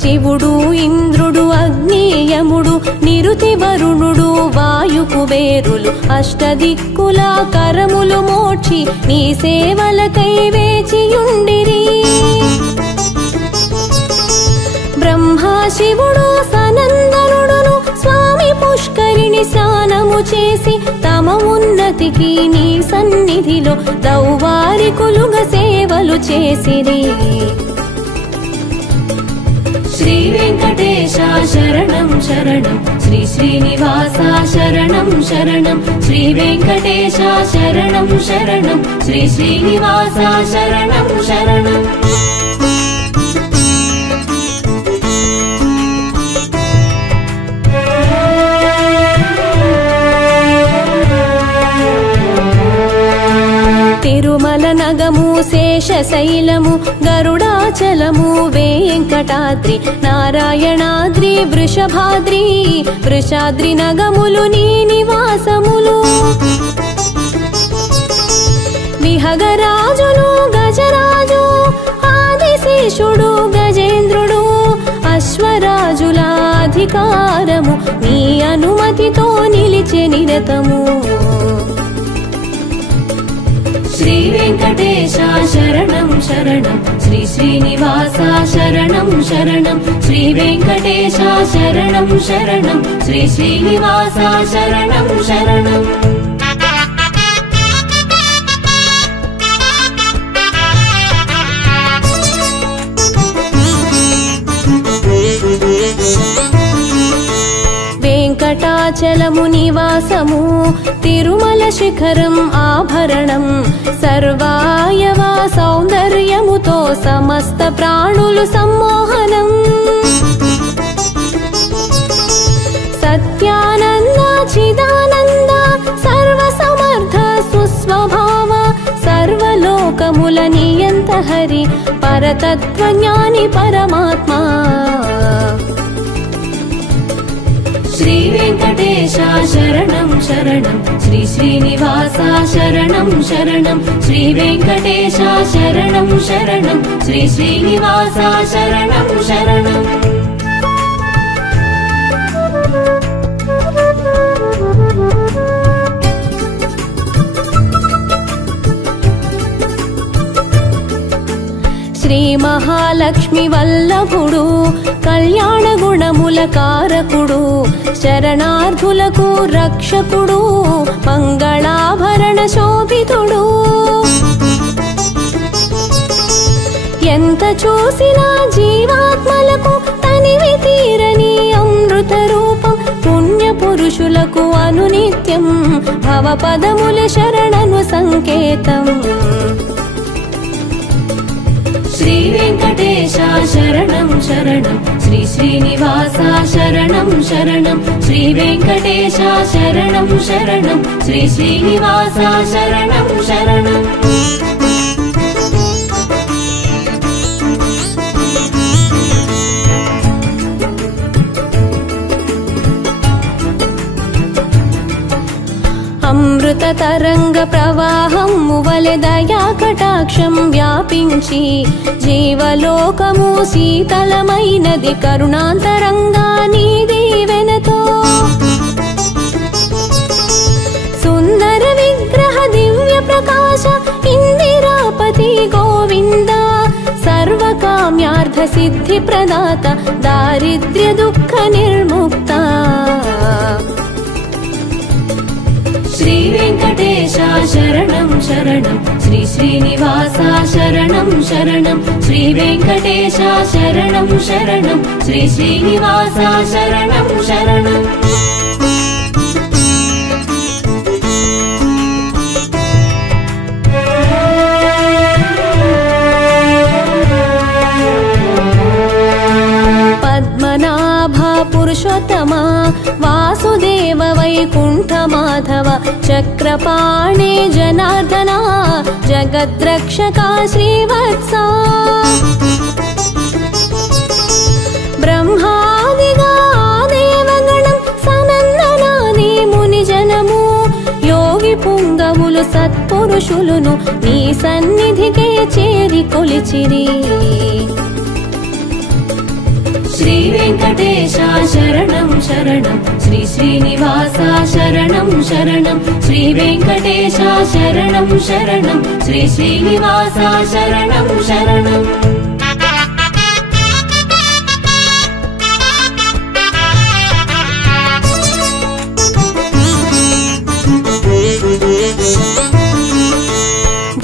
శివుడు ఇంద్రుడు అగ్నియముడు నిరుతి వరుణుడు వాయు కుబేరులు అష్టదిక్కుల కరములు మోక్షి నీ సేవలకై వేచియుండిరి బ్రహ్మా శివుడు సనందనుడును స్వామి పుష్కరిణి స్నానము చేసి తమ ఉన్నతికి నీ సన్నిధిలో దౌవారికులుగా సేవలు చేసిరి श्री వెంకటేశ శరణం శరణం శ్రీ శ్రీనివాస శరణం శరణం శ్రీ వెంకటేశ శరణం శరణం శ్రీ శ్రీనివాస శరణం శరణం. తిరుమల నగము శేషశైలము గరుడాచలము వెంకటాద్రి నారాయణాద్రి వృషభాద్రి వృషాద్రి నగములు నీ నివాసములు. విహగరాజులు గజరాజు ఆదిశేషుడు గజేంద్రుడు అశ్వరాజుల అధికారము నీ అనుమతితో నిలిచె నిరతము. శ్రీ వెంకటేశ శరణం శరణం శ్రీ శ్రీనివాస శరణం శరణం శ్రీ వెంకటేశ శరణం శరణం శ్రీ శ్రీనివాస శరణం శరణం. వెంకటాచలము నివాసము తిరుమల శిఖరం ఆభరణం సర్వాయవ సౌందర్యముతో సమస్త ప్రాణులు సమ్మోహనం. సత్యానంద చిదానంద సర్వ సమర్థ సుస్వభావ సర్వలోకముల నియంత హరి పరతత్వజ్ఞాని పరమాత్మ. శ్రీ వెంకటేశ శరణం శరణం శ్రీ శ్రీనివాస శరణం శరణం శ్రీ వెంకటేశ శరణం శరణం శ్రీ శ్రీనివాస శరణం శరణం. శ్రీ మహాలక్ష్మి వల్లభుడు కళ్యాణ గుణముల కారకుడు శరణార్థులకు రక్షకుడు మంగళాభరణ శోభితుడు. ఎంత చూసినా జీవాత్మలకు తనివి తీరని అమృత రూపం పుణ్య పురుషులకు అనునిత్యం భవపదముల శరణను సంకేతం. శ్రీ వెంకటేశ శరణం శరణం శ్రీ శ్రీనివాస శరణం శరణం శ్రీ వెంకటేశ శరణం శరణం శ్రీ శ్రీనివాస శరణం శరణం. అమృత తరంగ ప్రవాహం మువలె దయా కటాక్షం వ్యాపించి జీవలోకము శీతలమైనది కరుణాంతరంగా నీ దీవెనతో. సుందర విగ్రహ దివ్య ప్రకాశ ఇందిరాపతి గోవింద సర్వకామ్యార్థ సిద్ధి ప్రదాత దారిద్ర్య దుఃఖ నిర్ముక్త. శ్రీ వెంకటేశ శరణం శరణం శ్రీ శ్రీనివాస శరణం శరణం శ్రీ వెంకటేశ శరణం శరణం శ్రీ శ్రీనివాస శరణం శరణం. పద్మనాభ పురుషోత్తమ వాసుదేవ వైకుంఠ మాధవ చక్రపాణే జనార్దన జగద్రక్షక శ్రీవత్స. బ్రహ్మాదిగా దేవగణం సనందనాని మునిజనము యోగి పుంగవులు సత్పురుషులును నీ సన్నిధికే చేరి కొలిచిరి. శ్రీ వెంకటేశ శరణం శరణం శ్రీ శ్రీనివాస శరణం శరణం శ్రీ వెంకటేశ శరణం శరణం శ్రీ శ్రీనివాస శరణం శరణం.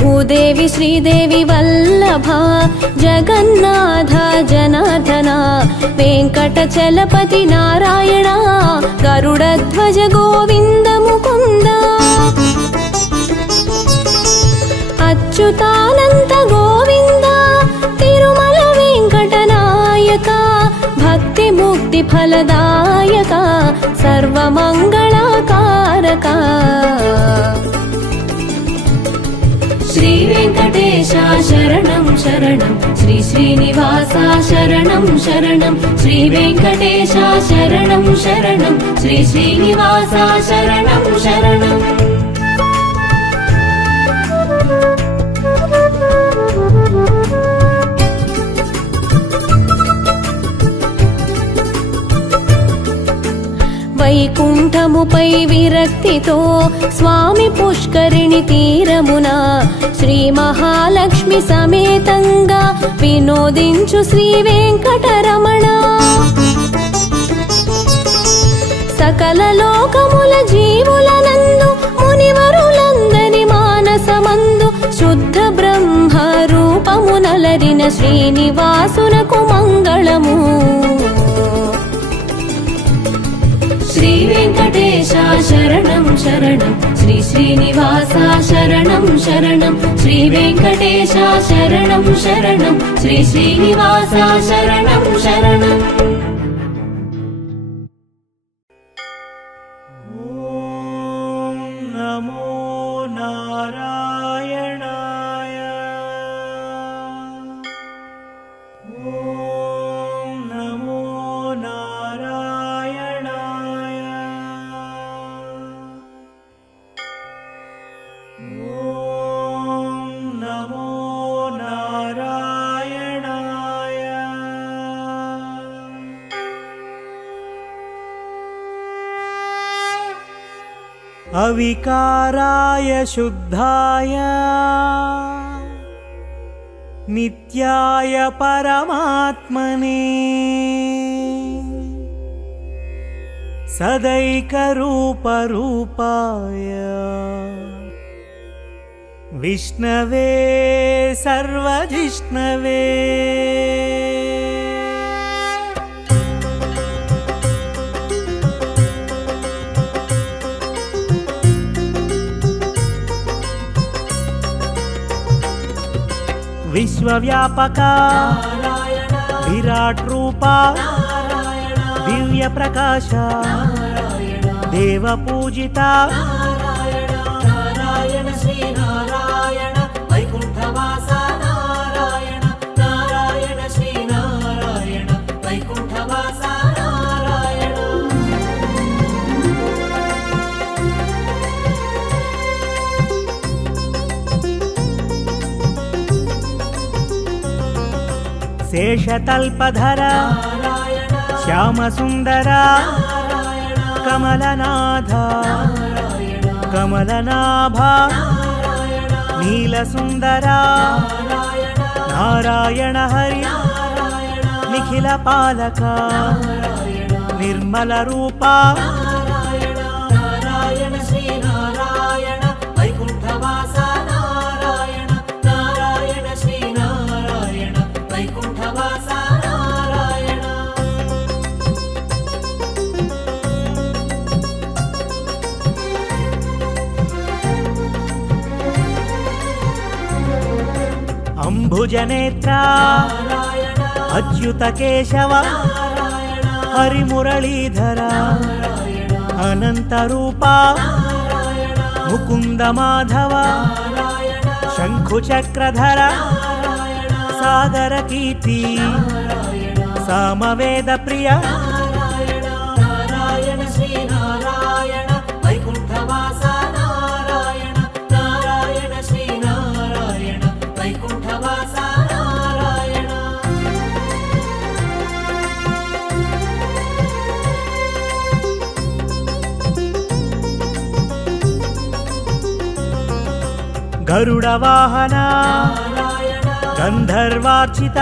భూదేవి శ్రీదేవి వల్ల वल्लभ जगन्नाथ जनार्दन वेङ्कटचलपति नारायण गरुडध्वज गोविन्द मुकुन्द अच्युतानन्त गोविन्द तिरुमल वेङ्कटनायक भक्ति मुक्ति फलदायक सर्वमङ्गलकारक श्री वेङ्कटेश शरणं शरणं श्री श्रीनिवास शरणं शरणं श्री वेङ्कटेश शरणं शरणं श्री श्रीनिवास शरणं शरणम् వైకుంఠముపై విరక్తితో స్వామి పుష్కరిణి తీరమున శ్రీ మహాలక్ష్మి సమేతంగా వినోదించు శ్రీ వెంకటరమణ సకల లోకముల జీవులనందు మునివరులందరి మానసమందు శుద్ధ బ్రహ్మ రూపమునలరిన శ్రీనివాసునకు మంగళము श्री वेङ्कटेश शरणं शरणं श्री श्रीनिवास शरणं शरणं श्री वेङ्कटेश शरणं शरणं श्री श्रीनिवास शरणं शरणम् अविकाराय शुद्धाय नित्याय परमात्मने सदैकरूपरूपाय विष्णवे सर्वजिष्णवे विश्वव्यापका विराट रूपा दिव्य प्रकाशा देव पूजिता नारायण श्री नारायण वैकुंठवासा नारायण नारायण श्री नारायण वैकुंठवासा नारायण शेषतल्पधर श्यामसुंदर कमलनाथ कमलनाभ नीलसुंदर नारायण हरि निखिल पालक निर्मल रूपा नारायण श्री नारायण वैकुंठवासा नारायण नारायण श्री नारायण वैकुंठवासा नारायण अंबुजनेत्र अच्युत केशव हरिमुरलीधर अनंत रूपा मुकुंद माधव शंखुचक्रधर सागर कीर्ति सामवेद प्रिय नारायण श्री नारायण वैकुंठवासा नारायण नारायण श्री नारायण वैकुंठवासा नारायण गरुड़ वाहन गंधर्वार्चित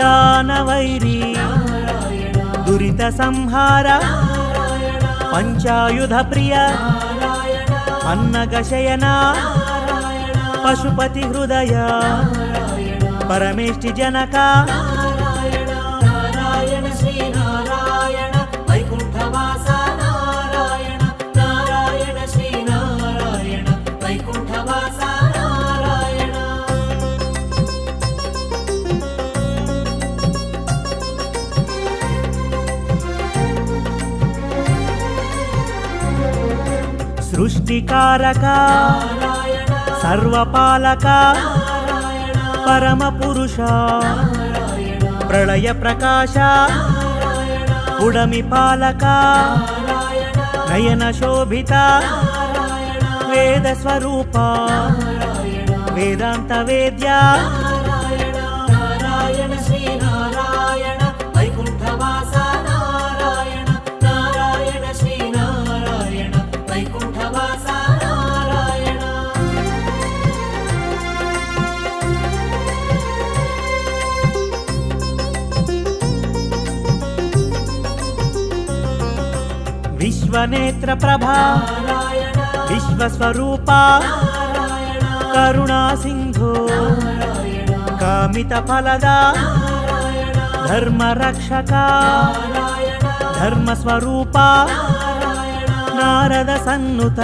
दानवैरी दुरित संहार पंचायुध प्रिय अन्नगशयन పశుపతి హృదయ పరమేష్టి జనక నారాయణ నారాయణ శ్రీనారాయణ వైకుంఠవాస నారాయణ నారాయణ శ్రీనారాయణ వైకుంఠవాస నారాయణ సృష్టికారక సర్వపాలక పరమ పురుష ప్రళయ ప్రకాశ ఉడమి పాలక నయన శోభిత వేద స్వరూప వేదాంత వేద్య నారాయణ శ్రీనారాయణ వైకుంఠవాస నారాయణ నారాయణ శ్రీనారాయణ వైకుంఠవాస నారాయణ విశ్వనేత్ర ప్రభా విశ్వస్వరూప కరుణా సింధు కామిత ఫలద ధర్మ రక్షక ధర్మ స్వరూప నారద సన్నుత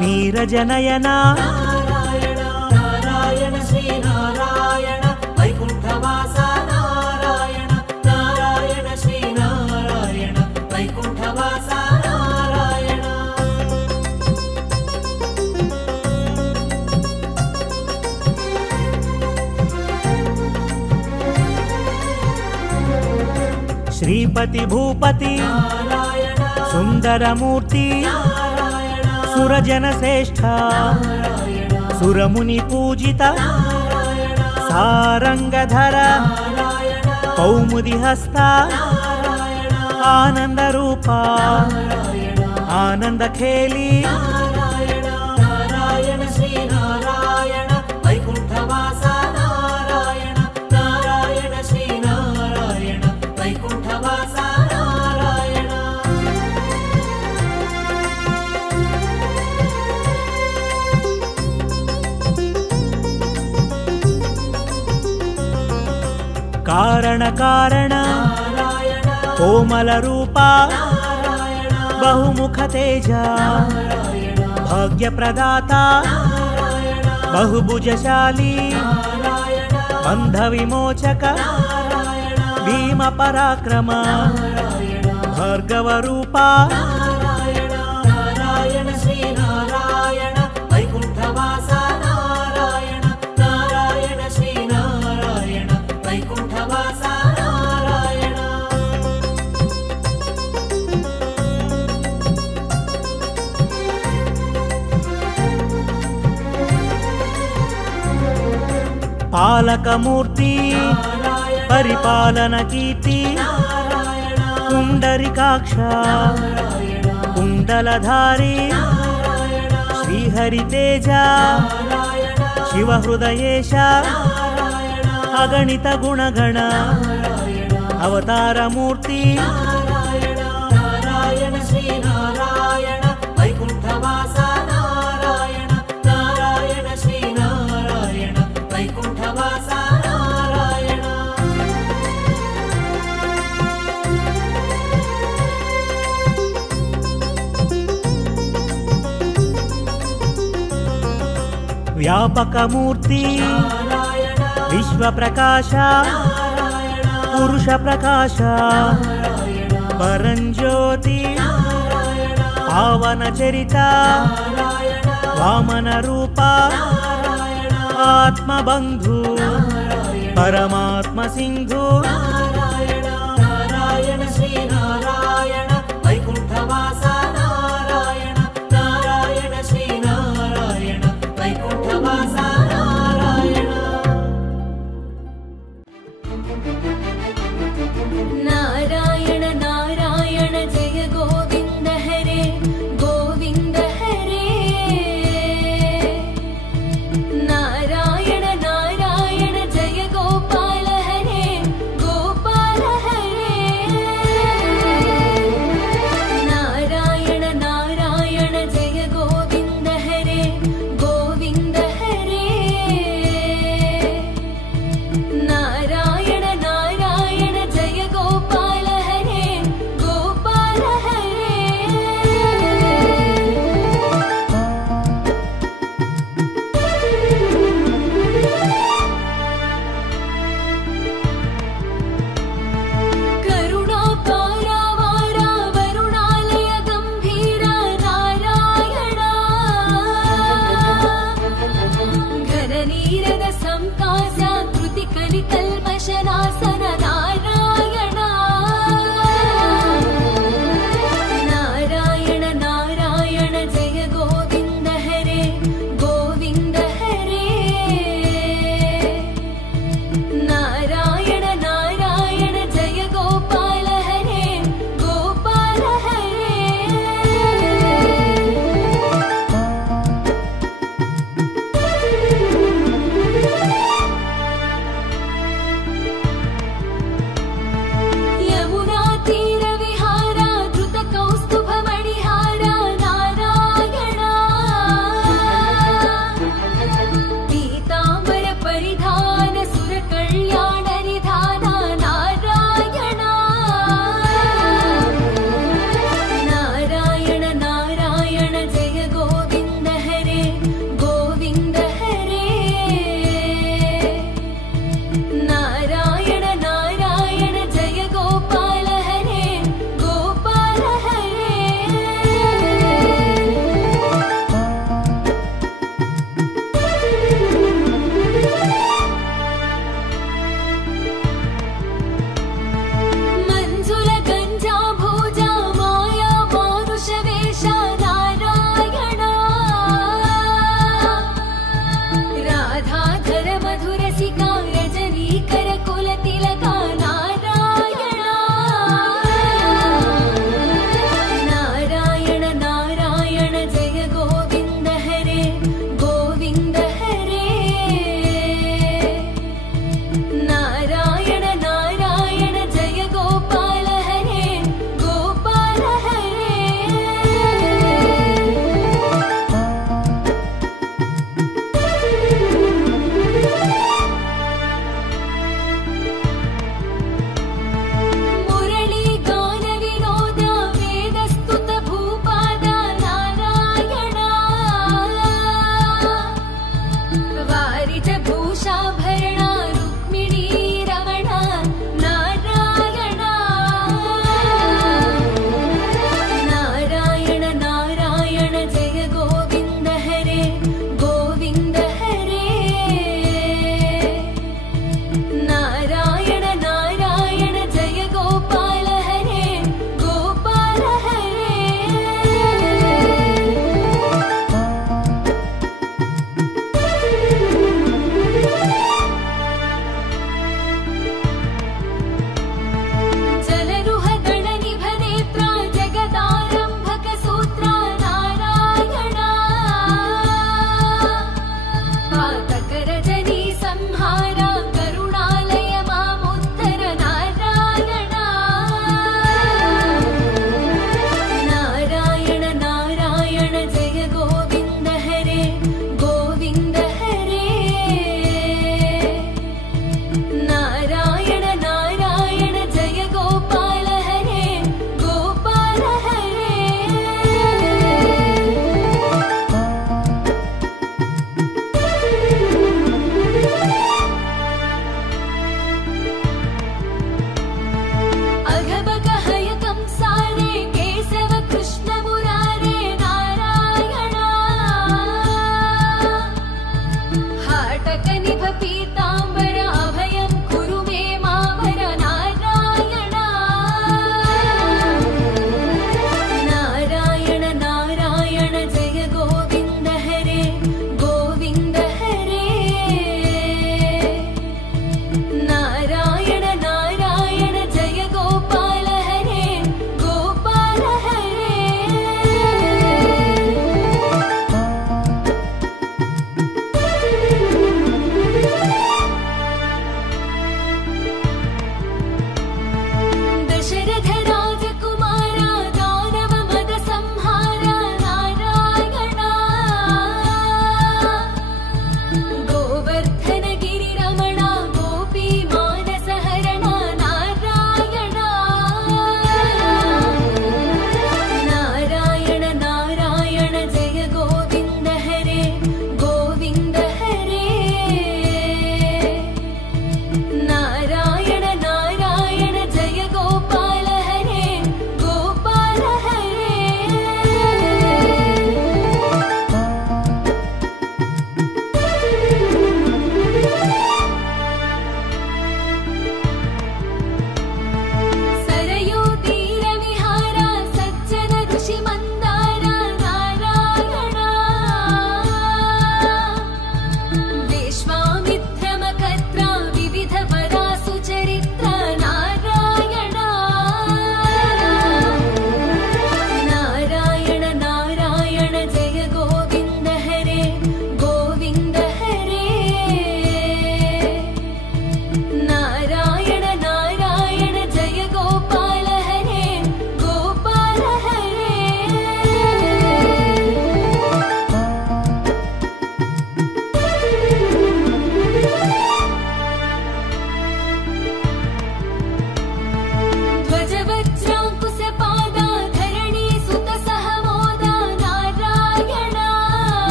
నీరజనయన నారాయణ శ్రీనారాయణ వైకుంఠవాస నారాయణ నారాయణ శ్రీనారాయణ వైకుంఠవాస నారాయణ శ్రీపతి భూపతి సుందరమూర్తి సురజన శ్రేష్ఠ సురముని పూజిత సారంగధర కౌముది హస్త ఆనంద రూప ఆనంద ఖేలి నారాయణ శ్రీనారాయణ వైకుంఠవాస నారాయణ నారాయణ శ్రీనారాయణ వైకుంఠవాస నారాయణ కారణ కారణ కోమల రూప బహుముఖ తేజ భాగ్య ప్రదాత బహుభుజశాలి బంధ విమోచక భీమ పరాక్రమ భార్గవ రూప నారాయణ శ్రీనారాయణ వైకుంఠవాస నారాయణ నారాయణ శ్రీనారాయణ వైకుంఠవాస నారాయణ పాలకమూర్తి పరిపాలన కీర్తి పుండరికాక్ష కుండలధారి శ్రీహరి తేజ శివ హృదయేశ అగణిత గుణగణ అవతారమూర్తి నారాయణ శ్రీనారాయణ వైకుంఠవాస నారాయణ నారాయణ శ్రీనారాయణ వైకుంఠవాస నారాయణ వ్యాపకమూర్తి విశ్వ ప్రకాశ పురుష ప్రకాశ పరంజ్యోతి పావన చరిత వామన రూప ఆత్మబంధు పరమాత్మ సింధు నారాయణ శ్రీనారాయణ వైకుంఠవాస నారాయణ నారాయణ శ్రీనారాయణ వైకుంఠవాస నారాయణ नारायण नारायण जय गोविन्द हरे गोविन्द हरे नारायण नारायण जय गोपाल हरे गोपाल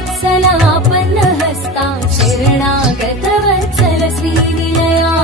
श्रीतपरिपालकशिष्टरक्षकांश्रितवत्सलापन्नहस्ता शरणागतवत्सल श्रीनिलया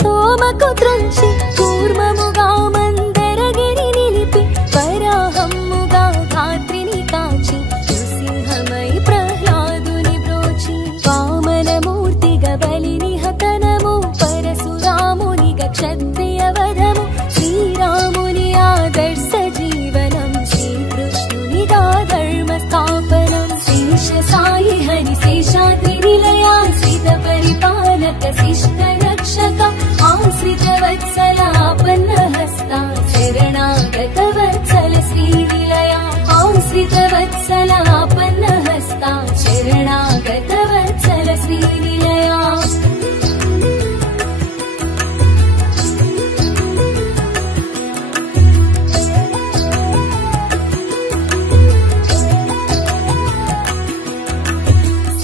सोमकु त्रंचि कूर्ममुगा मंदरगिरि निलिपि वराहम्मुगा धात्रिनि काचि नृसिंहमयि प्रह्लादुनि ब्रोचि वामनमूर्तिग बलिनि हतनमु परशुरामुनिग क्षत्रियवधमु श्रीरामुनि आदर्श जीवनं श्रीकृष्णुनिगा धर्मस्थापनं शेषसायि हरि शेषाद्रिनिलया श्रीतपरिपालक शिष्टरक्षका आश्रितवत्सलापन्नहस्ता शरणागतवत्सल श्रीनिलया आश्रितवत्सलापन्नहस्ता शरणागतवत्सल श्रीनिलया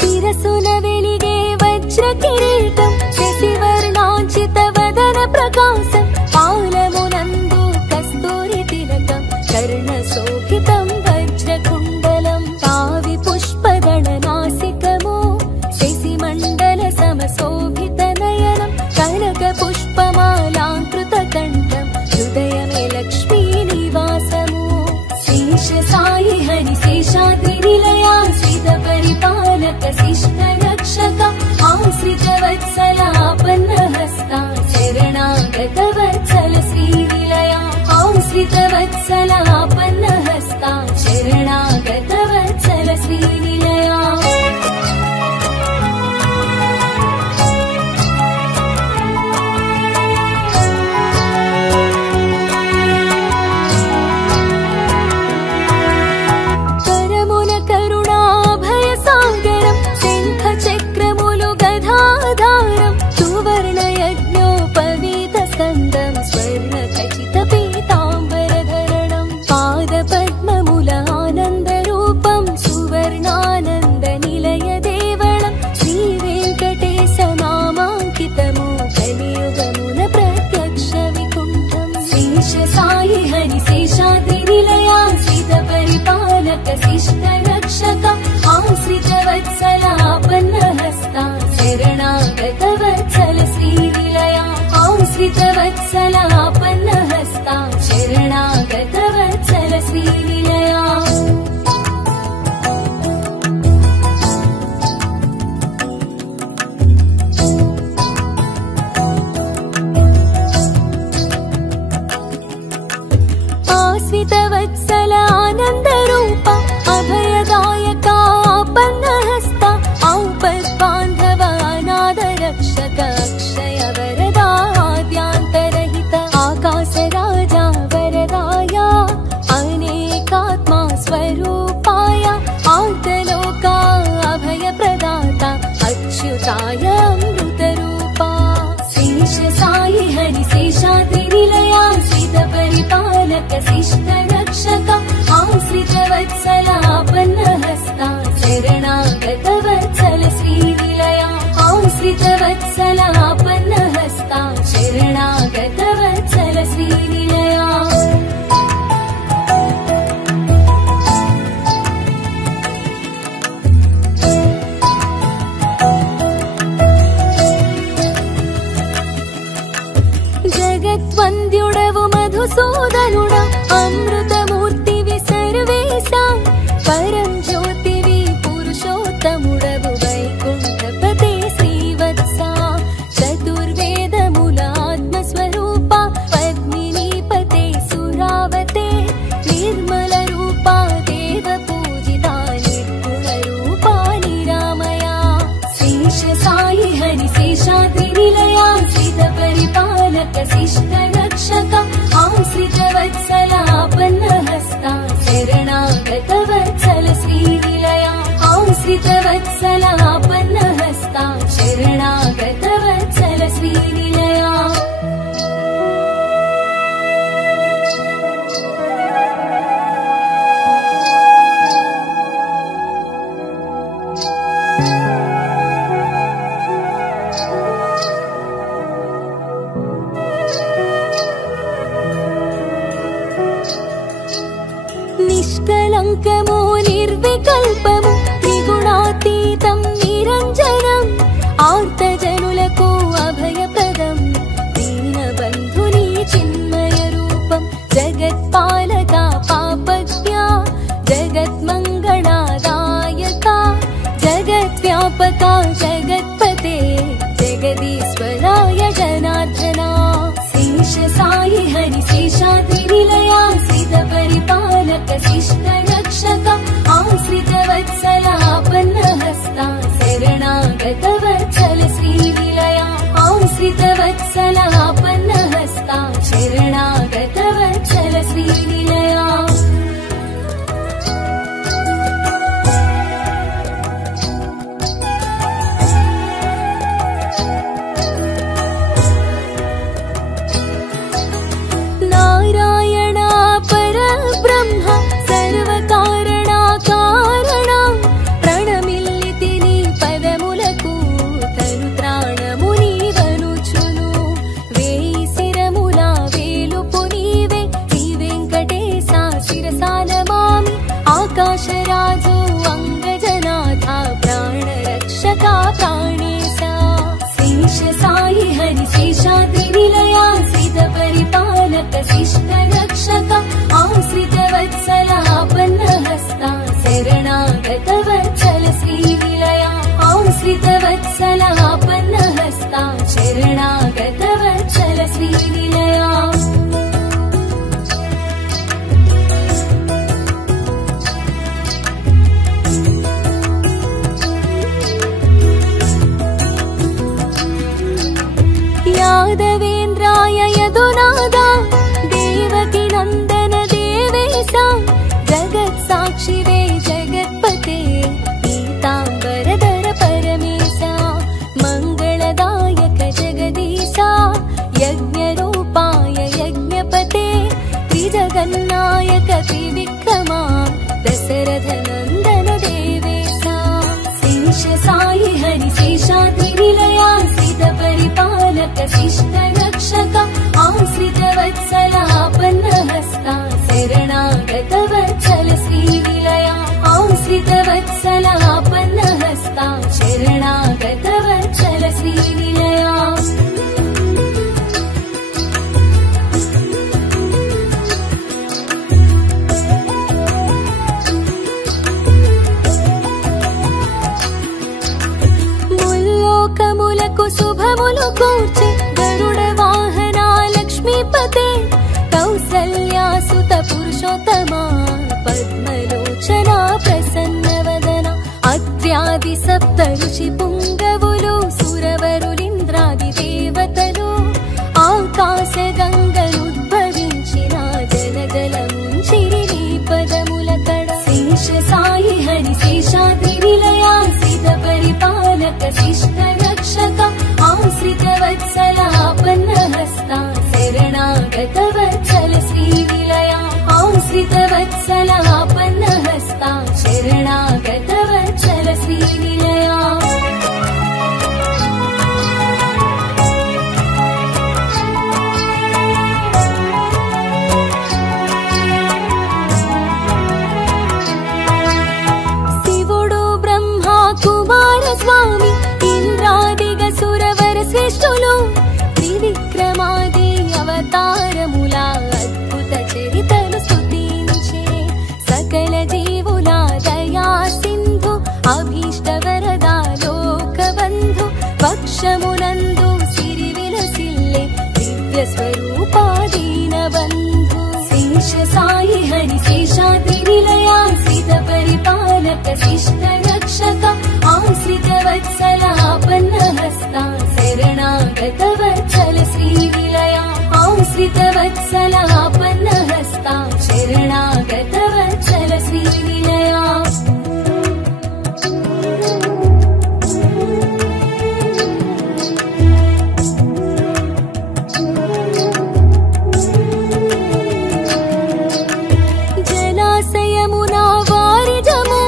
शिरसुनवेलिगे वज्रकिरीटं शशिवर्णाञ्चितवदन प्रकाशं पालमुनन्दु कस्तूरि तिलकं कर्णशोभितं वज्रकुण्डलं पावि पुष्पदलनासिकमो शशिमण्डल समशोभितनयनं कनकपुष्पमालाङ्कृतकण्ठं हृदयमे लक्ष्मीनिवासमो शेषसायि हरि शेषाद्रिनिलया श्रीतपरिपालक शिष्टरक्षका आश्रितवत्सलापन्नहस्ता शरणागतवत्सल श्रीनिलया आश्रितवत्सलापन्नहस्ता शरणागतवत्सल श्रीनिलया करमुल करुणाभयसागरं शङ्खचक्रमुलु गदाधारं सुवर्णयज्ञोपवीतस्कन्दं स्वर्णखचितपीताम्बरधरणं पादपद्ममुल आनन्दरूपं सुवर्णानन्दनिलयदेवलं श्रीवेङ्कटेशनामाङ्कितमो कलियुगमुन प्रत्यक्षविकुण्ठं शेषसायि हरि शेषाद्रिनिलया श्रीतपरिपालक शिष्टरक्षका आश्रितवत्सलापन्नहस्ता शरणागतवत्सल श्रीनिलया आश्रितवत्सलापन्नहस्ता शरणागतवत्सल श्रीनिलया आश्रितवत्सल आनन्दरूपा अभयदायकापन्नहस्ता औपद्बान्धव अनाथरक्षक अक्षयवरदाद्यान्तरहित आकाशराजा वरदाया अनेकात्मा स्वरूपाय आर्तलोका अभयप्रदाता अच्युताय अमृतरूपा शेषसायि हरि शेषाद्रिनिलया श्रीतपरिपालक शिष्टरक्षका आश्रितवत्सलापन्नहस्ता शरणागतवत्सल श्रीनिलया आश्रितवत्सल शरणागतवत्सल श्रीनिलया यादवेन्द्राय यदुनादा देवकी नन्दन देवेशा जगत्साक्षिवे जगत्पते पीताम्बरधर परमेशा मङ्गलदायक जगदीशा यज्ञरूपाय यज्ञपते त्रिजगन्नायक त्रिविक्रमा दशरथनन्दन देवेशा शेष साई हरि शेषाद्रिनिलया स्थित परिपालक शिष्ट रक्षक आश्रित वत्सलापन्नहस्ता शरणागतवत्सल श्रीनिलया आश्रित वत्सलापन्नहस्ता शरणागतवत्सल श्रीनिलया ముల్లోకములకు శుభములు కూర్చి గరుడ వాహన లక్ష్మీపతే కౌసల్యాసుత పురుషోత్తమా పద్మలోచన ప్రసన్నవదన అత్ర్యాది సప్త ఋషి పుంగవులు సురవరులింద్రాది దేవతలు ఆకాశ గంగనుద్భవించిన జలజలముంచిరి నీ పదముల కడ శేష సాయి హరి శేషాద్రినిలయా స్థిత పరిపాలక శిష్ట రక్షక ఆశ్రిత వత్సలాపన్నహస్తా శరణాగతవత్సల శ్రీనిలయా ఆశ్రిత వత్సలాపన్నహస్తా శరణాగతవత్సల శ్రీనిలయా కుమారస్వామి ఇంద్రాదిగ సురవర శ్రేష్ఠులు త్రివిక్రమాది అవతారముల అద్భుత చరితలు స్తుతించే సకల జీవుల దయా సింధు అభీష్ట వరదా లోకబంధు పక్షమునందు సిరి విలసిల్లే దివ్య స్వరూపాదీన బంధు శేష సాయి హరి శేషాద్రినిలయా స్థిత పరిపాలక శిష్ట రక్షక ఆశ్రిత వత్సలాపన్నహస్తా శరణాగతవత్సల శ్రీనిలయా ఆశ్రిత వత్సలాపన్నహస్తా శరణాగతవత్సల శ్రీనిలయా జలాశయమునా వారిజము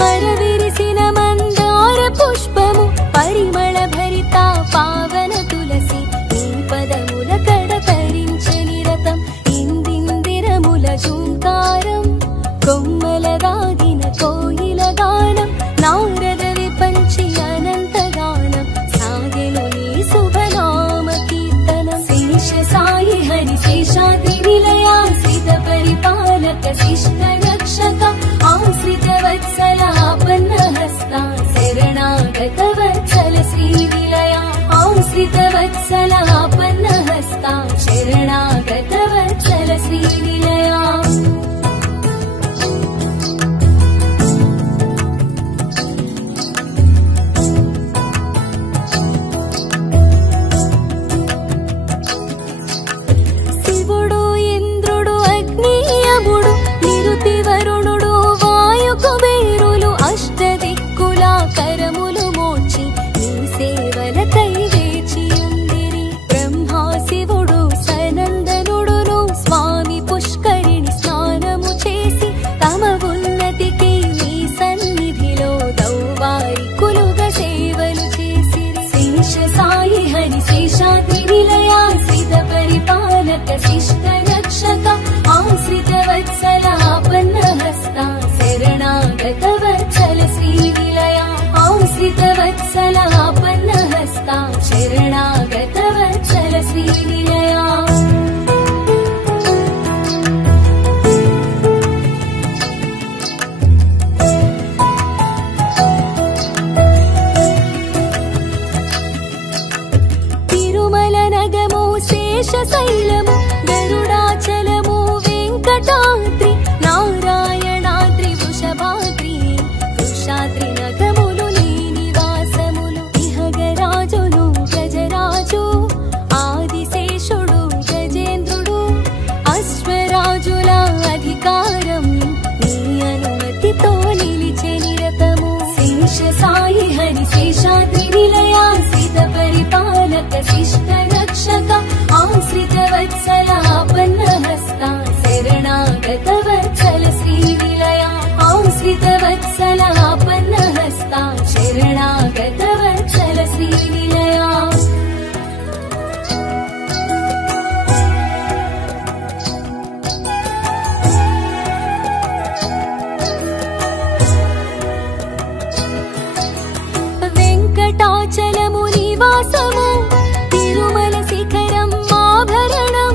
పరవిరిసిన మందార పుష్పము పరిమళ భరిత పావన తులసి నీ పదముల కడ తరించని రతం ఇందిందిరముల జూంకారం కొమ్మల దాగిన కోయిల గానం నారద విపంచి అనంత గానం సాగెను నీ శుభనామ కీర్తనం శేష సాయి హరి శేషాద్రినిలయా స్థిత పరిపాలక శిష్ట రక్షక ఆశ్రిత వత్సలాపన్నహస్తా శరణాగతవత్సల శ్రీనిలయా ఆశ్రిత వత్సలాపన్నహస్తా శరణాగతవత్సల శ్రీనిలయా శివుడు ఇంద్రుడు అగ్ని యముడు నిరుతి వరుణుడు వాయు కుబేరులు అష్టదిక్కుల కరములు మోచి నీ సేవలకై వేచి ఉండిరి బ్రహ్మా శివుడు సనందనుడును స్వామి పుష్కరిణి స్నానము చేసి తమ ఉన్నతికి నీ సన్నిధిలో దౌవారికులుగా సేవలు చేసిరి శేష సాయి హరి శేషాద్రినిలయా స్థిత పరిపాలక శిష్ట రక్షక ఆశ్రిత వత్సలాపన్నహస్తా శరణాగతవత్సల శ్రీనిలయా ఆశ్రిత వత్సలాపన్నహస్తా శరణాగతవత్సల శ్రీనిలయా శేషశైలము గరుడాచలము వెంకటాద్రి నారాయణాద్రి వృషభాద్రి వృషాద్రి నగములు నీ నివాసములు ఇహగరాజులు గజరాజు ఆదిశేషుడు గజేంద్రుడు అశ్వరాజుల అధికారం నీ అనుమతితో నిలిచే నిరతము శేష సాయి హరి శేషాద్రి నిలయాశ్రిత పరిపాలక శిష్ట రక్షక ఆశ్రిత వత్సల ఆపన్న హస్త శరణాగత వత్సల శ్రీ నిలయ ఆశ్రిత వత్సల ఆపన్న హస్త శరణాగత వత్సల శ్రీ నిలయ వెంకటాచలము నివాసము తిరుమల శిఖరం ఆభరణం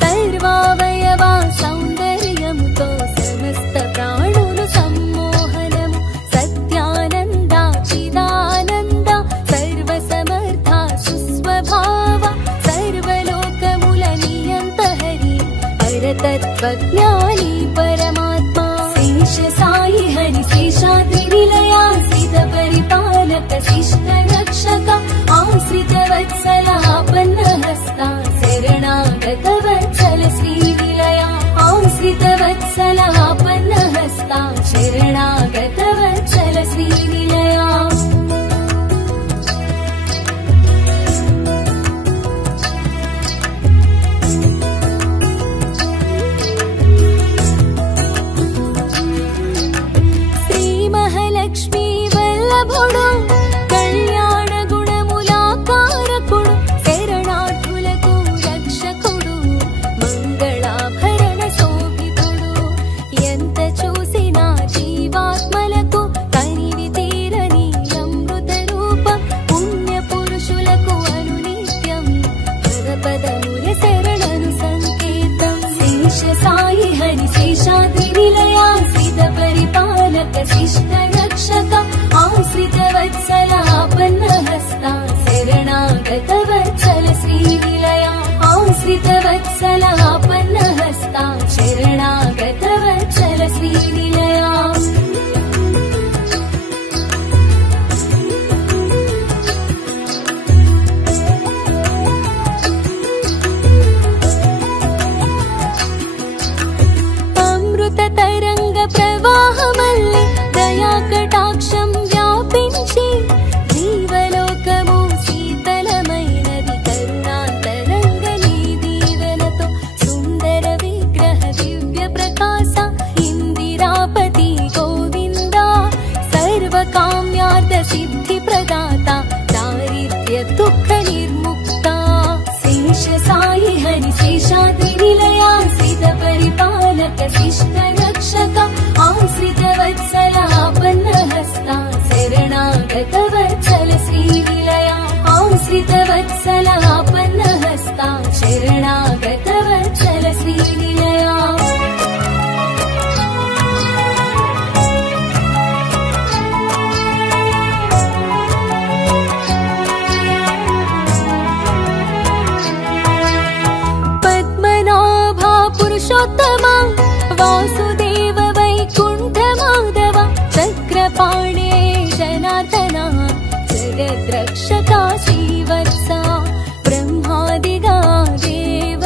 సర్వావయవ సౌందర్యముతో సమస్త ప్రాణులు సమ్మోహనము సత్యానంద చిదానంద సర్వసమర్థ సుస్వభావ సర్వలోకముల నియంత హరి పరతత్వజ్ఞాని పరమాత్మ శేష సాయి హరి శేషాద్రి నిలయాశ్రిత పరిపాలక శిష్ట రక్షక ఆశ్రిత వత్సల ఆపన్న హస్త శరణాగత వత్సల శ్రీ నిలయ ఆశ్రిత వత్సల ఆపన్న హస్త శరణాగత వత్సల శ్రీ నిలయ శ్రీ మహాలక్ష్మి వల్లభుడు కళ్యాణ గుణములాకారకుడు శరణార్థులకు రక్షకుడు మంగళాభరణ శోభితుడు ఎంత చూసినా జీవాత్మలకు కనివి తీరని అమృత రూపం పుణ్య పురుషులకు అనునిత్యం పదపదముల శరణను సంకేతం శేష సాయి హరి శేషాద్రి నిలయాశ్రిత పరిపాలక శిష్ట రక్షక ఆశ్రిత వత్సల ఆపన్న హస్త శరణాగత వత్సల శ్రీ నిలయ ఆశ్రిత వత్సల ఆపన్న హస్త శరణాగత వత్సల శ్రీ నిలయ అమృత తరంగ ప్రవాహమల్లి దయా కటాక్షం వ్యాపించి జీవలోకము శీతలమైనది కరుణాంతరంగ నీ దీవెనతో సుందర విగ్రహ దివ్య ప్రకాశ ఇందిరాపతి గోవింద సర్వకామ్యార్థ సిద్ధి ప్రదాత దారిద్ర్య దుఃఖ నిర్ముక్త శేష సాయి హరి శేషాద్రి నిలయాశ్రిత పరిపాలక శిష్ట రక్షక ఆశ్రిత వత్సల ఆపన్న హస్త శరణాగత వత్సల శ్రీ నిలయ ఆశ్రిత వత్సల ఆపన్న హస్త శరణాగత వత్సల శ్రీ నిలయ పద్మనాభ పురుషోత్తమ వాసుదేవ వైకుంఠ మాధవ చక్రపాణే జనార్దన జగద్రక్షక శ్రీవత్స బ్రహ్మాదిగా దేవ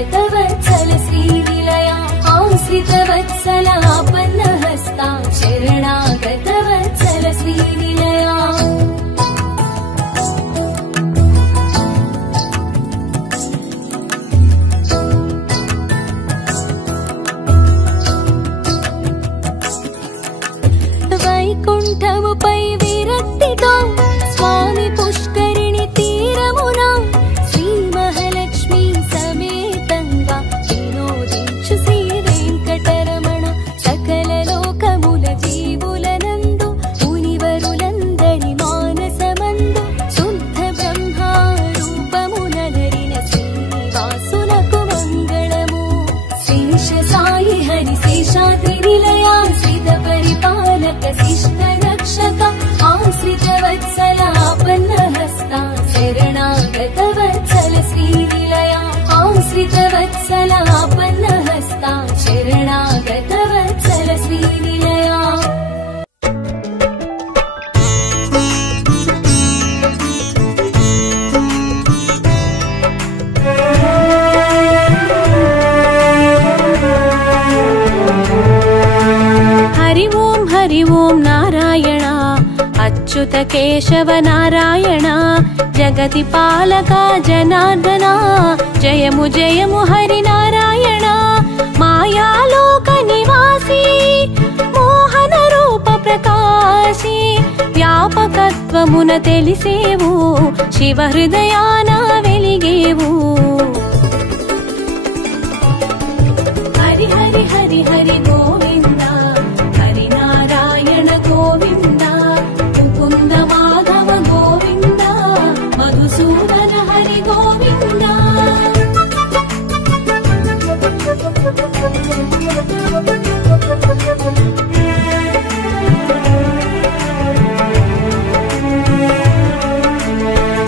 शरणागतवत्सल श्रीनिलया आश्रितवत्सलापन्नहस्ता शरणागतवत्सल श्रीनिलया వైకుంఠముపై విరక్తితో స్వామి పుష్కరిణి తీరమున శ్రీ మహాలక్ష్మి సమేతంగా వినోదించు శ్రీ వెంకటరమణ సకల లోకముల జీవులనందు మునివరులందరి మానసమందు శుద్ధ బ్రహ్మ రూపమునరిన శ్రీనివాసులకు మంగళము శేష సాయి హరి శేషాద్రి నిలయా శ్రీత పరిపాలక శిష్ట రక్షక ఆశ్రితవత్సలాపన్నహస్తా శరణాగతవత్సల శ్రీనిలయా ఆశ్రితవత్సలాపన్నహస్తా శరణాగతవత్సల శ్రీనిలయా హరి ఓం నారాయణ అచ్యుత కేశవ నారాయణ జగతి పాలక జనార్దన జయము జయము హరి నారాయణ మాయాలోక నివాసి మోహన రూప ప్రకాశి వ్యాపకత్వమున తెలిసేవు శివ హృదయాన వెలిగేవు హరి హరి హరి హరి గోవింద హరి నారాయణ గోవింద ముకుంద మాధవ గోవింద మధుసూదన హరి గోవింద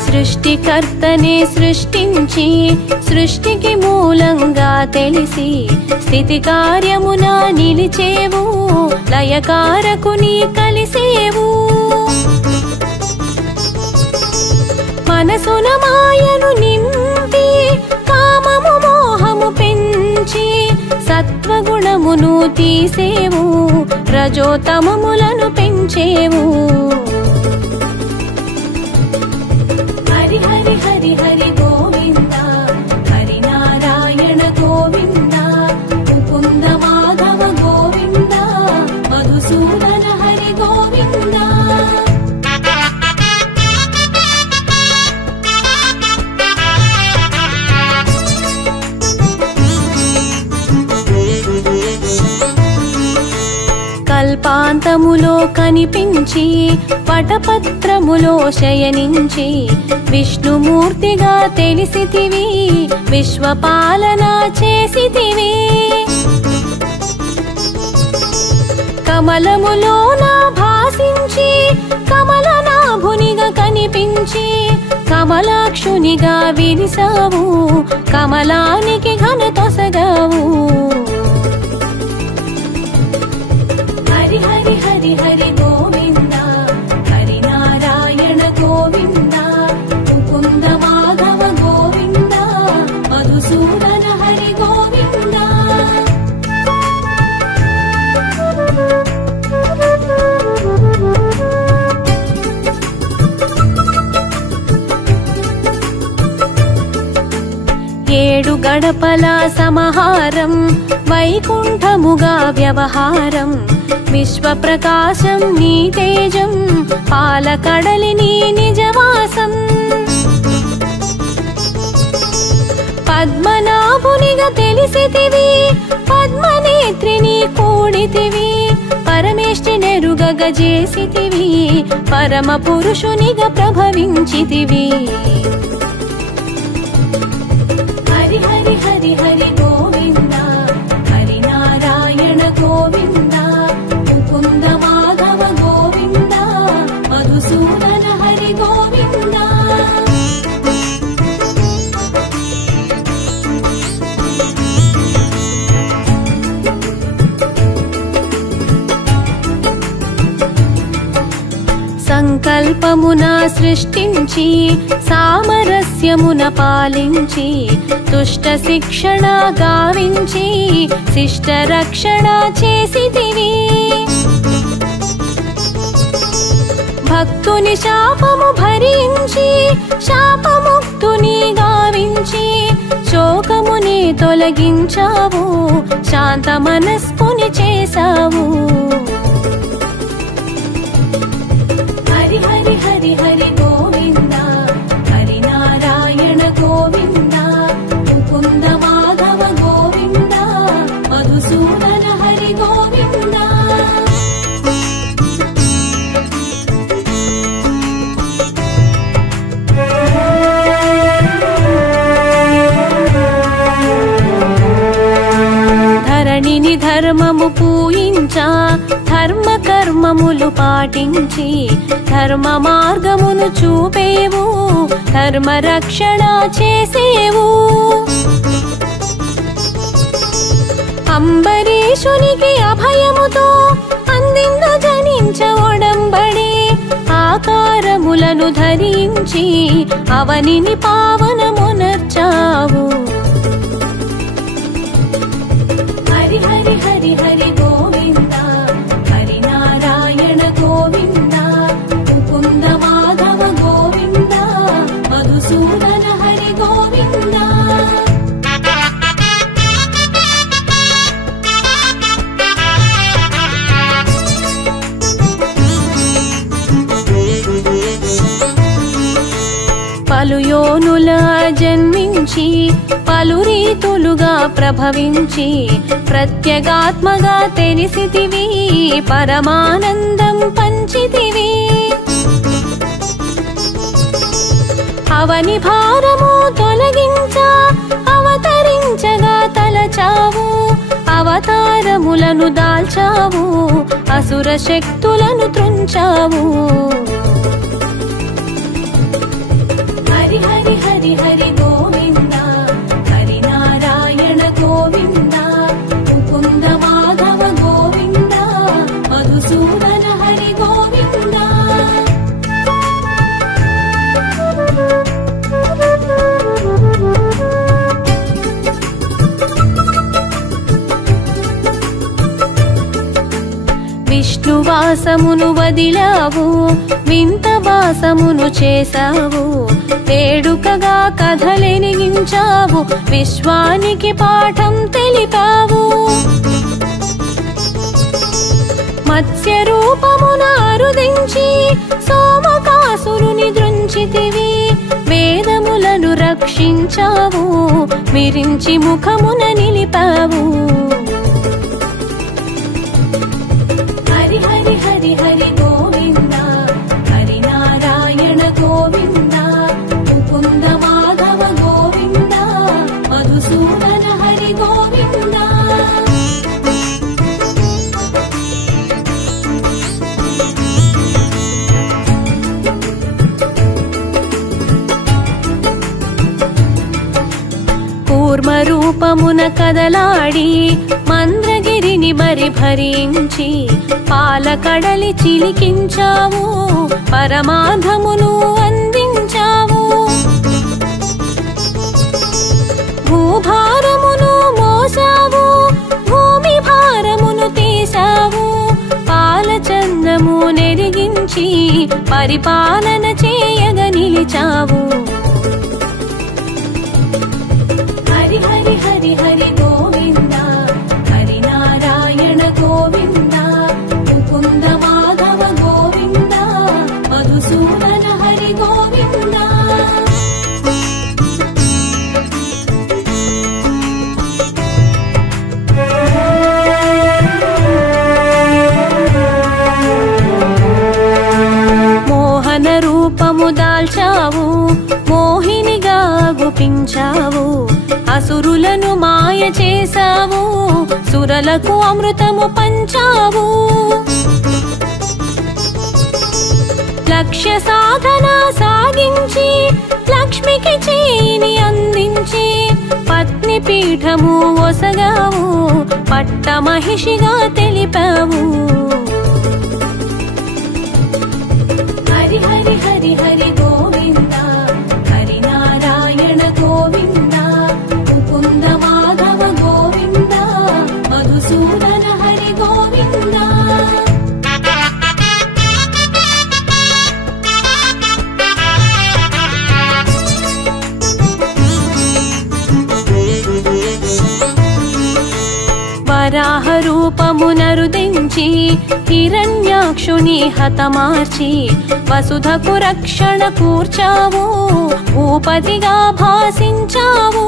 సృష్టికర్తనే సృష్టించి సృష్టికి మూలంగా తెలిసి స్థితి కార్యమున నిలిచేవు లయకారకుని కలిసేవు మనసున మాయను నింపి కామము మోహము పెంచి సత్వగుణమును తీసేవు రజోతమములను పెంచేవు హరి హరి హరి హరి గోవింద హరి నారాయణ గోవింద ముకుంద మాధవ గోవింద మధుసూదన హరి గోవింద కల్పాంతములో కనిపించి పటపత్రములో శయనించి విష్ణుమూర్తిగా తెలిసితివి విశ్వపాలన చేసితివి కమలములోన భాసించి కమలనాభునిగా కనిపించి కమలాక్షునిగా విరిసావు కమలానికి ఘనతొసగావు హరి హరి హరి హరి గోవింద హరి నారాయణ గోవింద ముకుంద మాధవ గోవింద మధుసూదన హరి గోవింద ఏడు గడపల సమహారం వైకుంఠముగా వ్యవహారం విశ్వప్రకాశం నీ తేజం పాలకడలి నీ నిజవాసం పద్మనాభునిగా తెలిసితివి పద్మనేత్రిని కూడితివి పరమేష్టి నెరుగగ చేసితివి పరమ పురుషునిగా ప్రభవించితివి హరి హరి హరి హరి గోవింద హరి నారాయణ గోవింద ముకుంద మాధవ గోవింద మధుసూదన హరి గోవింద రూపమున సృష్టించి సామరస్యమున పాలించి దుష్ట శిక్షణ గావించి శిష్ట రక్షణ చేసితివి. భక్తుని శాపము భరించి శాపముక్తుని గావించి శోకముని తొలగించావు శాంత మనస్కుని చేసావు. హరి హరి హరి హరి గోవింద హరి నారాయణ గోవింద ముకుంద మాధవ గోవింద మధుసూదన హరి గోవింద. ధరణిని ధర్మము పూయించా ధర్మ కర్మములు పాటించి ధర్మ మార్గమును చూపేవు ధర్మ రక్షణ చేసేవు. అంబరీషునికి అభయముతో అందిందు జనించ ఒడంబడి ఆకారములను ధరించి అవనిని పావనమునర్చావు. హరి హరి హరి హరి గోవింద హరి నారాయణ గోవింద ముకుంద మాధవ గోవింద మధుసూదన హరి గోవింద. పలు యోనుల జన్మించి పలు రీతులుగా ప్రభవించి ప్రత్యేగాత్మగా తెలిసితివి పరమానందం పంచితివి. అవని భారము తొలగించా అవతరించగా తలచావు అవతారములను దాల్చావు అసుర శక్తులను త్రుంచావు. హరి హరి హరి హరి గోవింద హరి నారాయణ గోవింద ముకుంద మాధవ గోవింద మధుసూదన హరి గోవింద. విష్ణువాసమును వదిలావు వింత వాసమును చేశావు వేడుకగా కథలెనిగించావు విశ్వానికి పాఠం తెలిపావు. మత్స్య రూపమున అరుదించి సోమకాసురుని దృంచితివి వేదములను రక్షించావు మిరించి ముఖమున నిలిపావు. హరి హరి హరి హరి గోవింద హరి నారాయణ గోవింద ముకుంద మాధవ గోవింద మధుసూదన హరి గోవింద. కూర్మ రూపమున కదలాడి మంద్రగిరిని భరించి పాలకడలి చిలికించావు పరమాధమును అందించావు. భూభారమును మోసావు భూమి భారమును తీసావు పాలచందము నెరిగించి పరిపాలన చేయగా నిలిచావు. హరి హరి హరి హరి గోవింద హరి నారాయణ గోవింద ముకుంద మాధవ గోవింద మధుసూదన హరి గోవింద. మోహన రూపము దాల్చావు మోహినిగా గుపించావు అసురులను మాయ చేసావు సురలకు అమృతము పంచావు. లక్ష్య సాధన సాగించి లక్ష్మికి చేయిని అందించి పత్ని పీఠము ఒసగావు పట్ట మహిషిగా తెలిపావు. హరి హరి వరాహ రూపమునరుదించి హిరణ్యాక్షుని హతమార్చి వసుధకు రక్షణ కూర్చావు, భూపతిగా భాసించావు.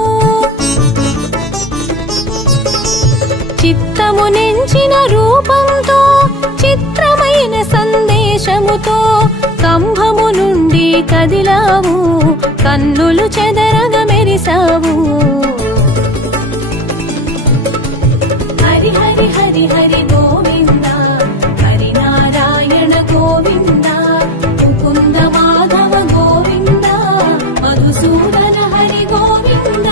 చిత్తము నెంచిన రూపంతో చిత్రమైన సందేశముతో కంభము నుండి కదిలావు, కన్నులు చెదరగ మెరిసావు. హరి హరి హరి హరి గోవింద, హరి నారాయణ గోవింద, ముకుంద మాధవ గోవింద, మధుసూదన హరి గోవింద.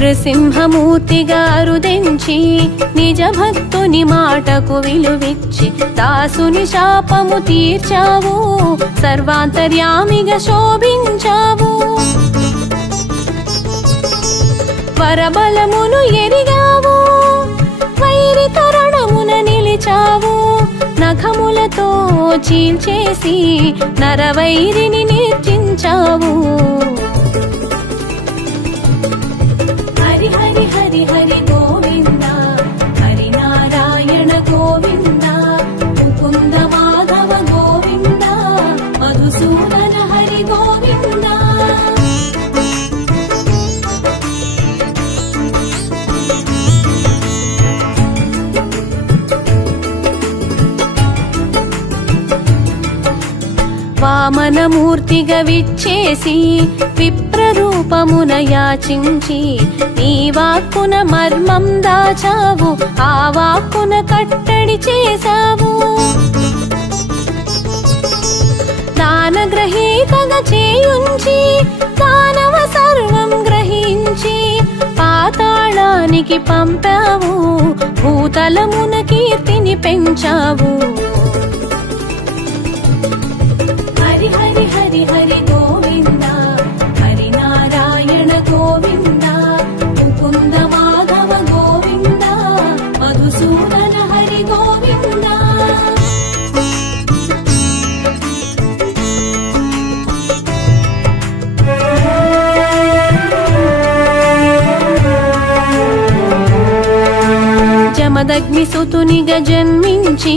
నృసింహమూర్తిగా అరుదించి నిజ భక్తుని మాటకు విలువిచ్చి దాసుని శాపము తీర్చావు, సర్వాంతర్యామిగా శోభించావు. వరబలమును ఎరిగావు, వైరి తరుణమున నిలిచావు. నఖములతో చీల్చేసి నరవైరిని నిర్జించావు. హరి హరి హరి హరి గోవింద, హరి నారాయణ గోవింద, ముకుంద మాధవ గోవింద, మధుసూదన హరి గోవింద. వామనమూర్తిగా విచ్చేసి విప్రరూపమున యాచించి నీ వాక్కున మర్మం దాచావు, ఆ వాక్కున కట్టడి చేశావు. దానగ్రహీతగా చేయుంచి దానవ సర్వం గ్రహించి పాతాళానికి పంపావు, భూతలమున కీర్తిని పెంచావు. హరి హరి హరి హరి గోవింద, హరి నారాయణ గోవింద, ముకుంద మాధవ గోవింద, మధుసూదన హరి గోవింద. జమదగ్ని సుతునిగా జన్మించి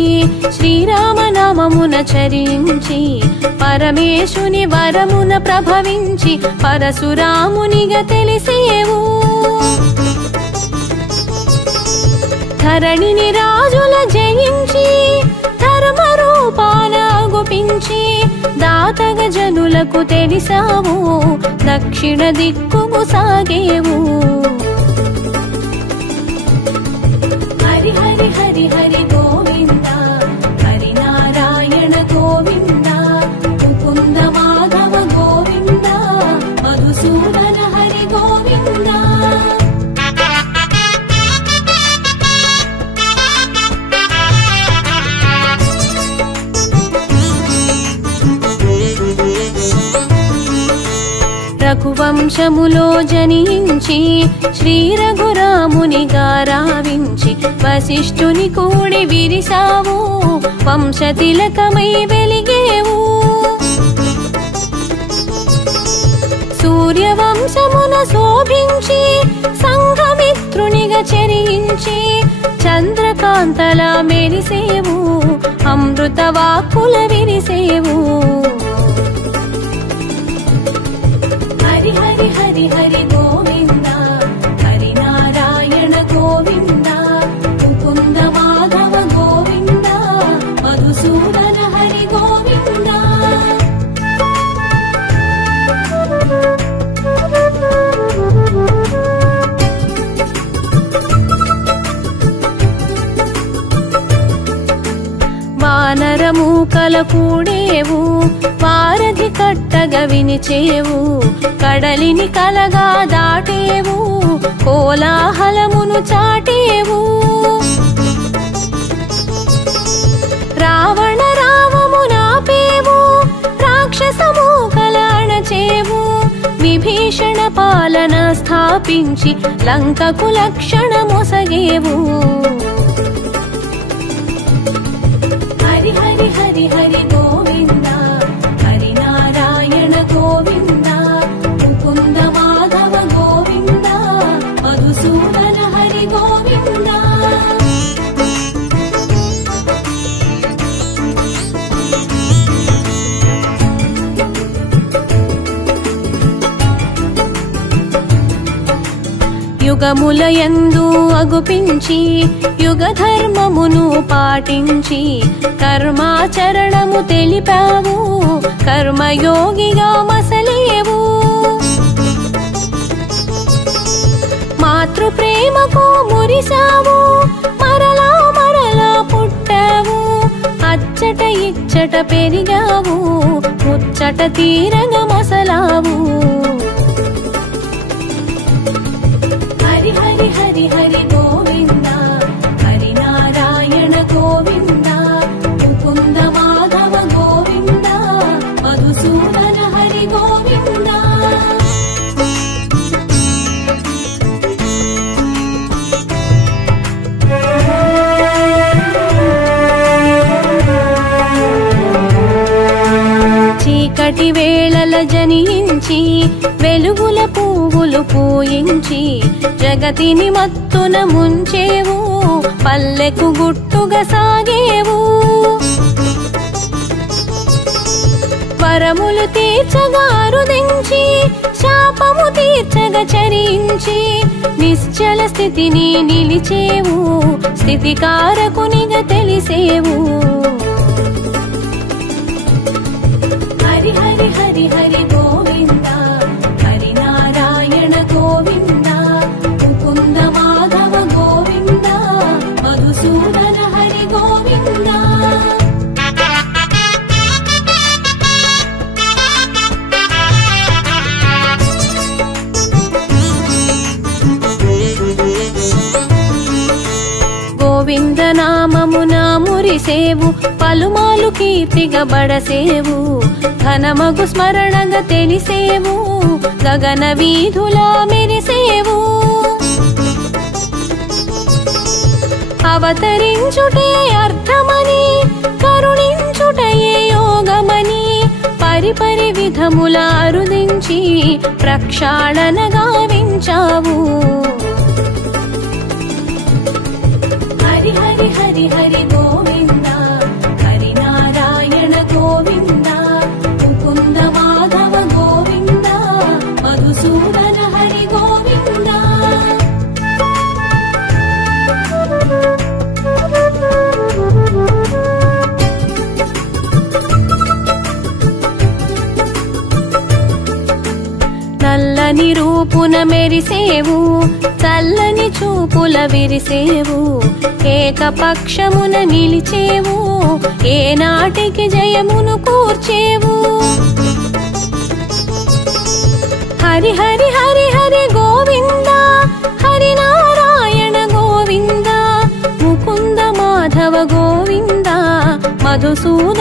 శ్రీరామనామమున చరించి పరమేశుని వరమున ప్రభవించి పరశురామునిగా తెలిసేవు. ధరణిని రాజుల జయించి ధర్మ రూపాన గుపించి దాతగ జనులకు తెలిసావు, దక్షిణ దిక్కుము సాగేవు. హరి హరి హరి హరి గోవింద, హరి నారాయణ గోవింద, ముకుంద మాధవ గోవింద, మధుసూదన హరి గోవింద. రఘువంశములో జనించి శ్రీ రఘురామునిగా రావించి వశిష్ఠుని కూడి విరిసావు, వంశతిలకమై వెలిగేవు. సూర్యవంశమున శోభించి సంఘమిత్రునిగా చెరించి చంద్రకాంతలా మెరిసేవు, అమృత వాక్కుల విరిసేవు. హరి హరి హరి హరి గోవింద, హరి నారాయణ గోవింద, ముకుంద మాధవ గోవింద, మధుసూదన హరి గోవింద. వానరమూకల కూడేవు, వారధి కట్టగా వినిచేవు, కడలిని కలగా దాటేవు, కోలాహలమును చాటేవు. రావణ రావమునాపేవు, రాక్షసమూకల అణచేవు, విభీషణ పాలన స్థాపించి లంకకు లక్షణ మొసగేవు. హరి యుగములయందు అగుపించి యుగ ధర్మమును పాటించి కర్మాచరణము తెలిపావు కర్మయోగిగా మసలేవు మాతృ ప్రేమకు మురిసావు మరలా మరలా పుట్టావు అచ్చట ఇచ్చట పెరిగావు ముచ్చట తీరగ మసలావు హరి హరి హరి హరి గోవింద హరి నారాయణ గోవింద ముకుంద మాధవ గోవింద మధుసూదన హరి గోవింద చీకటి వేళల జనించి వెలుగుల పువ్వులు పూయించి జగతిని మత్తున ముంచేవు పల్లెకు గుట్టుగా సాగేవు వరములు తీర్చగా అరుదించి శాపము తీర్చగా చరించి నిశ్చల స్థితిని నిలిచేవు స్థితికారకునిగా తెలిసేవు హరి హరి హరి హరి గోవింద హరి నారాయణ గోవింద ముకుంద మాధవ గోవింద మధుసూదన హరి గోవింద గోవింద నామమున మురిసేవు పలుమాలు కీర్తిగా బడసేవు ఘనమగు స్మరణగా తెలిసేవు గగన వీధులా మెరిసేవు అవతరించుటే అర్థమని కరుణించుటయే యోగమని పరిపరి విధముల అరుదించి ప్రక్షాళన గావించావు హరి హరి హరి హరి గోవింద హరి నారాయణ గోవింద ముకుంద మాధవ గోవింద మధుసూదన హరి గోవింద నల్లని రూపున మెరిసేవు చల్లని చూపుల విరిసేవు ఏకపక్షమున నిలిచేవు ఏనాటికి జయమును కూర్చేవు హరి హరి హరి హరి గోవింద హరి నారాయణ గోవింద ముకుంద మాధవ గోవింద మధుసూదన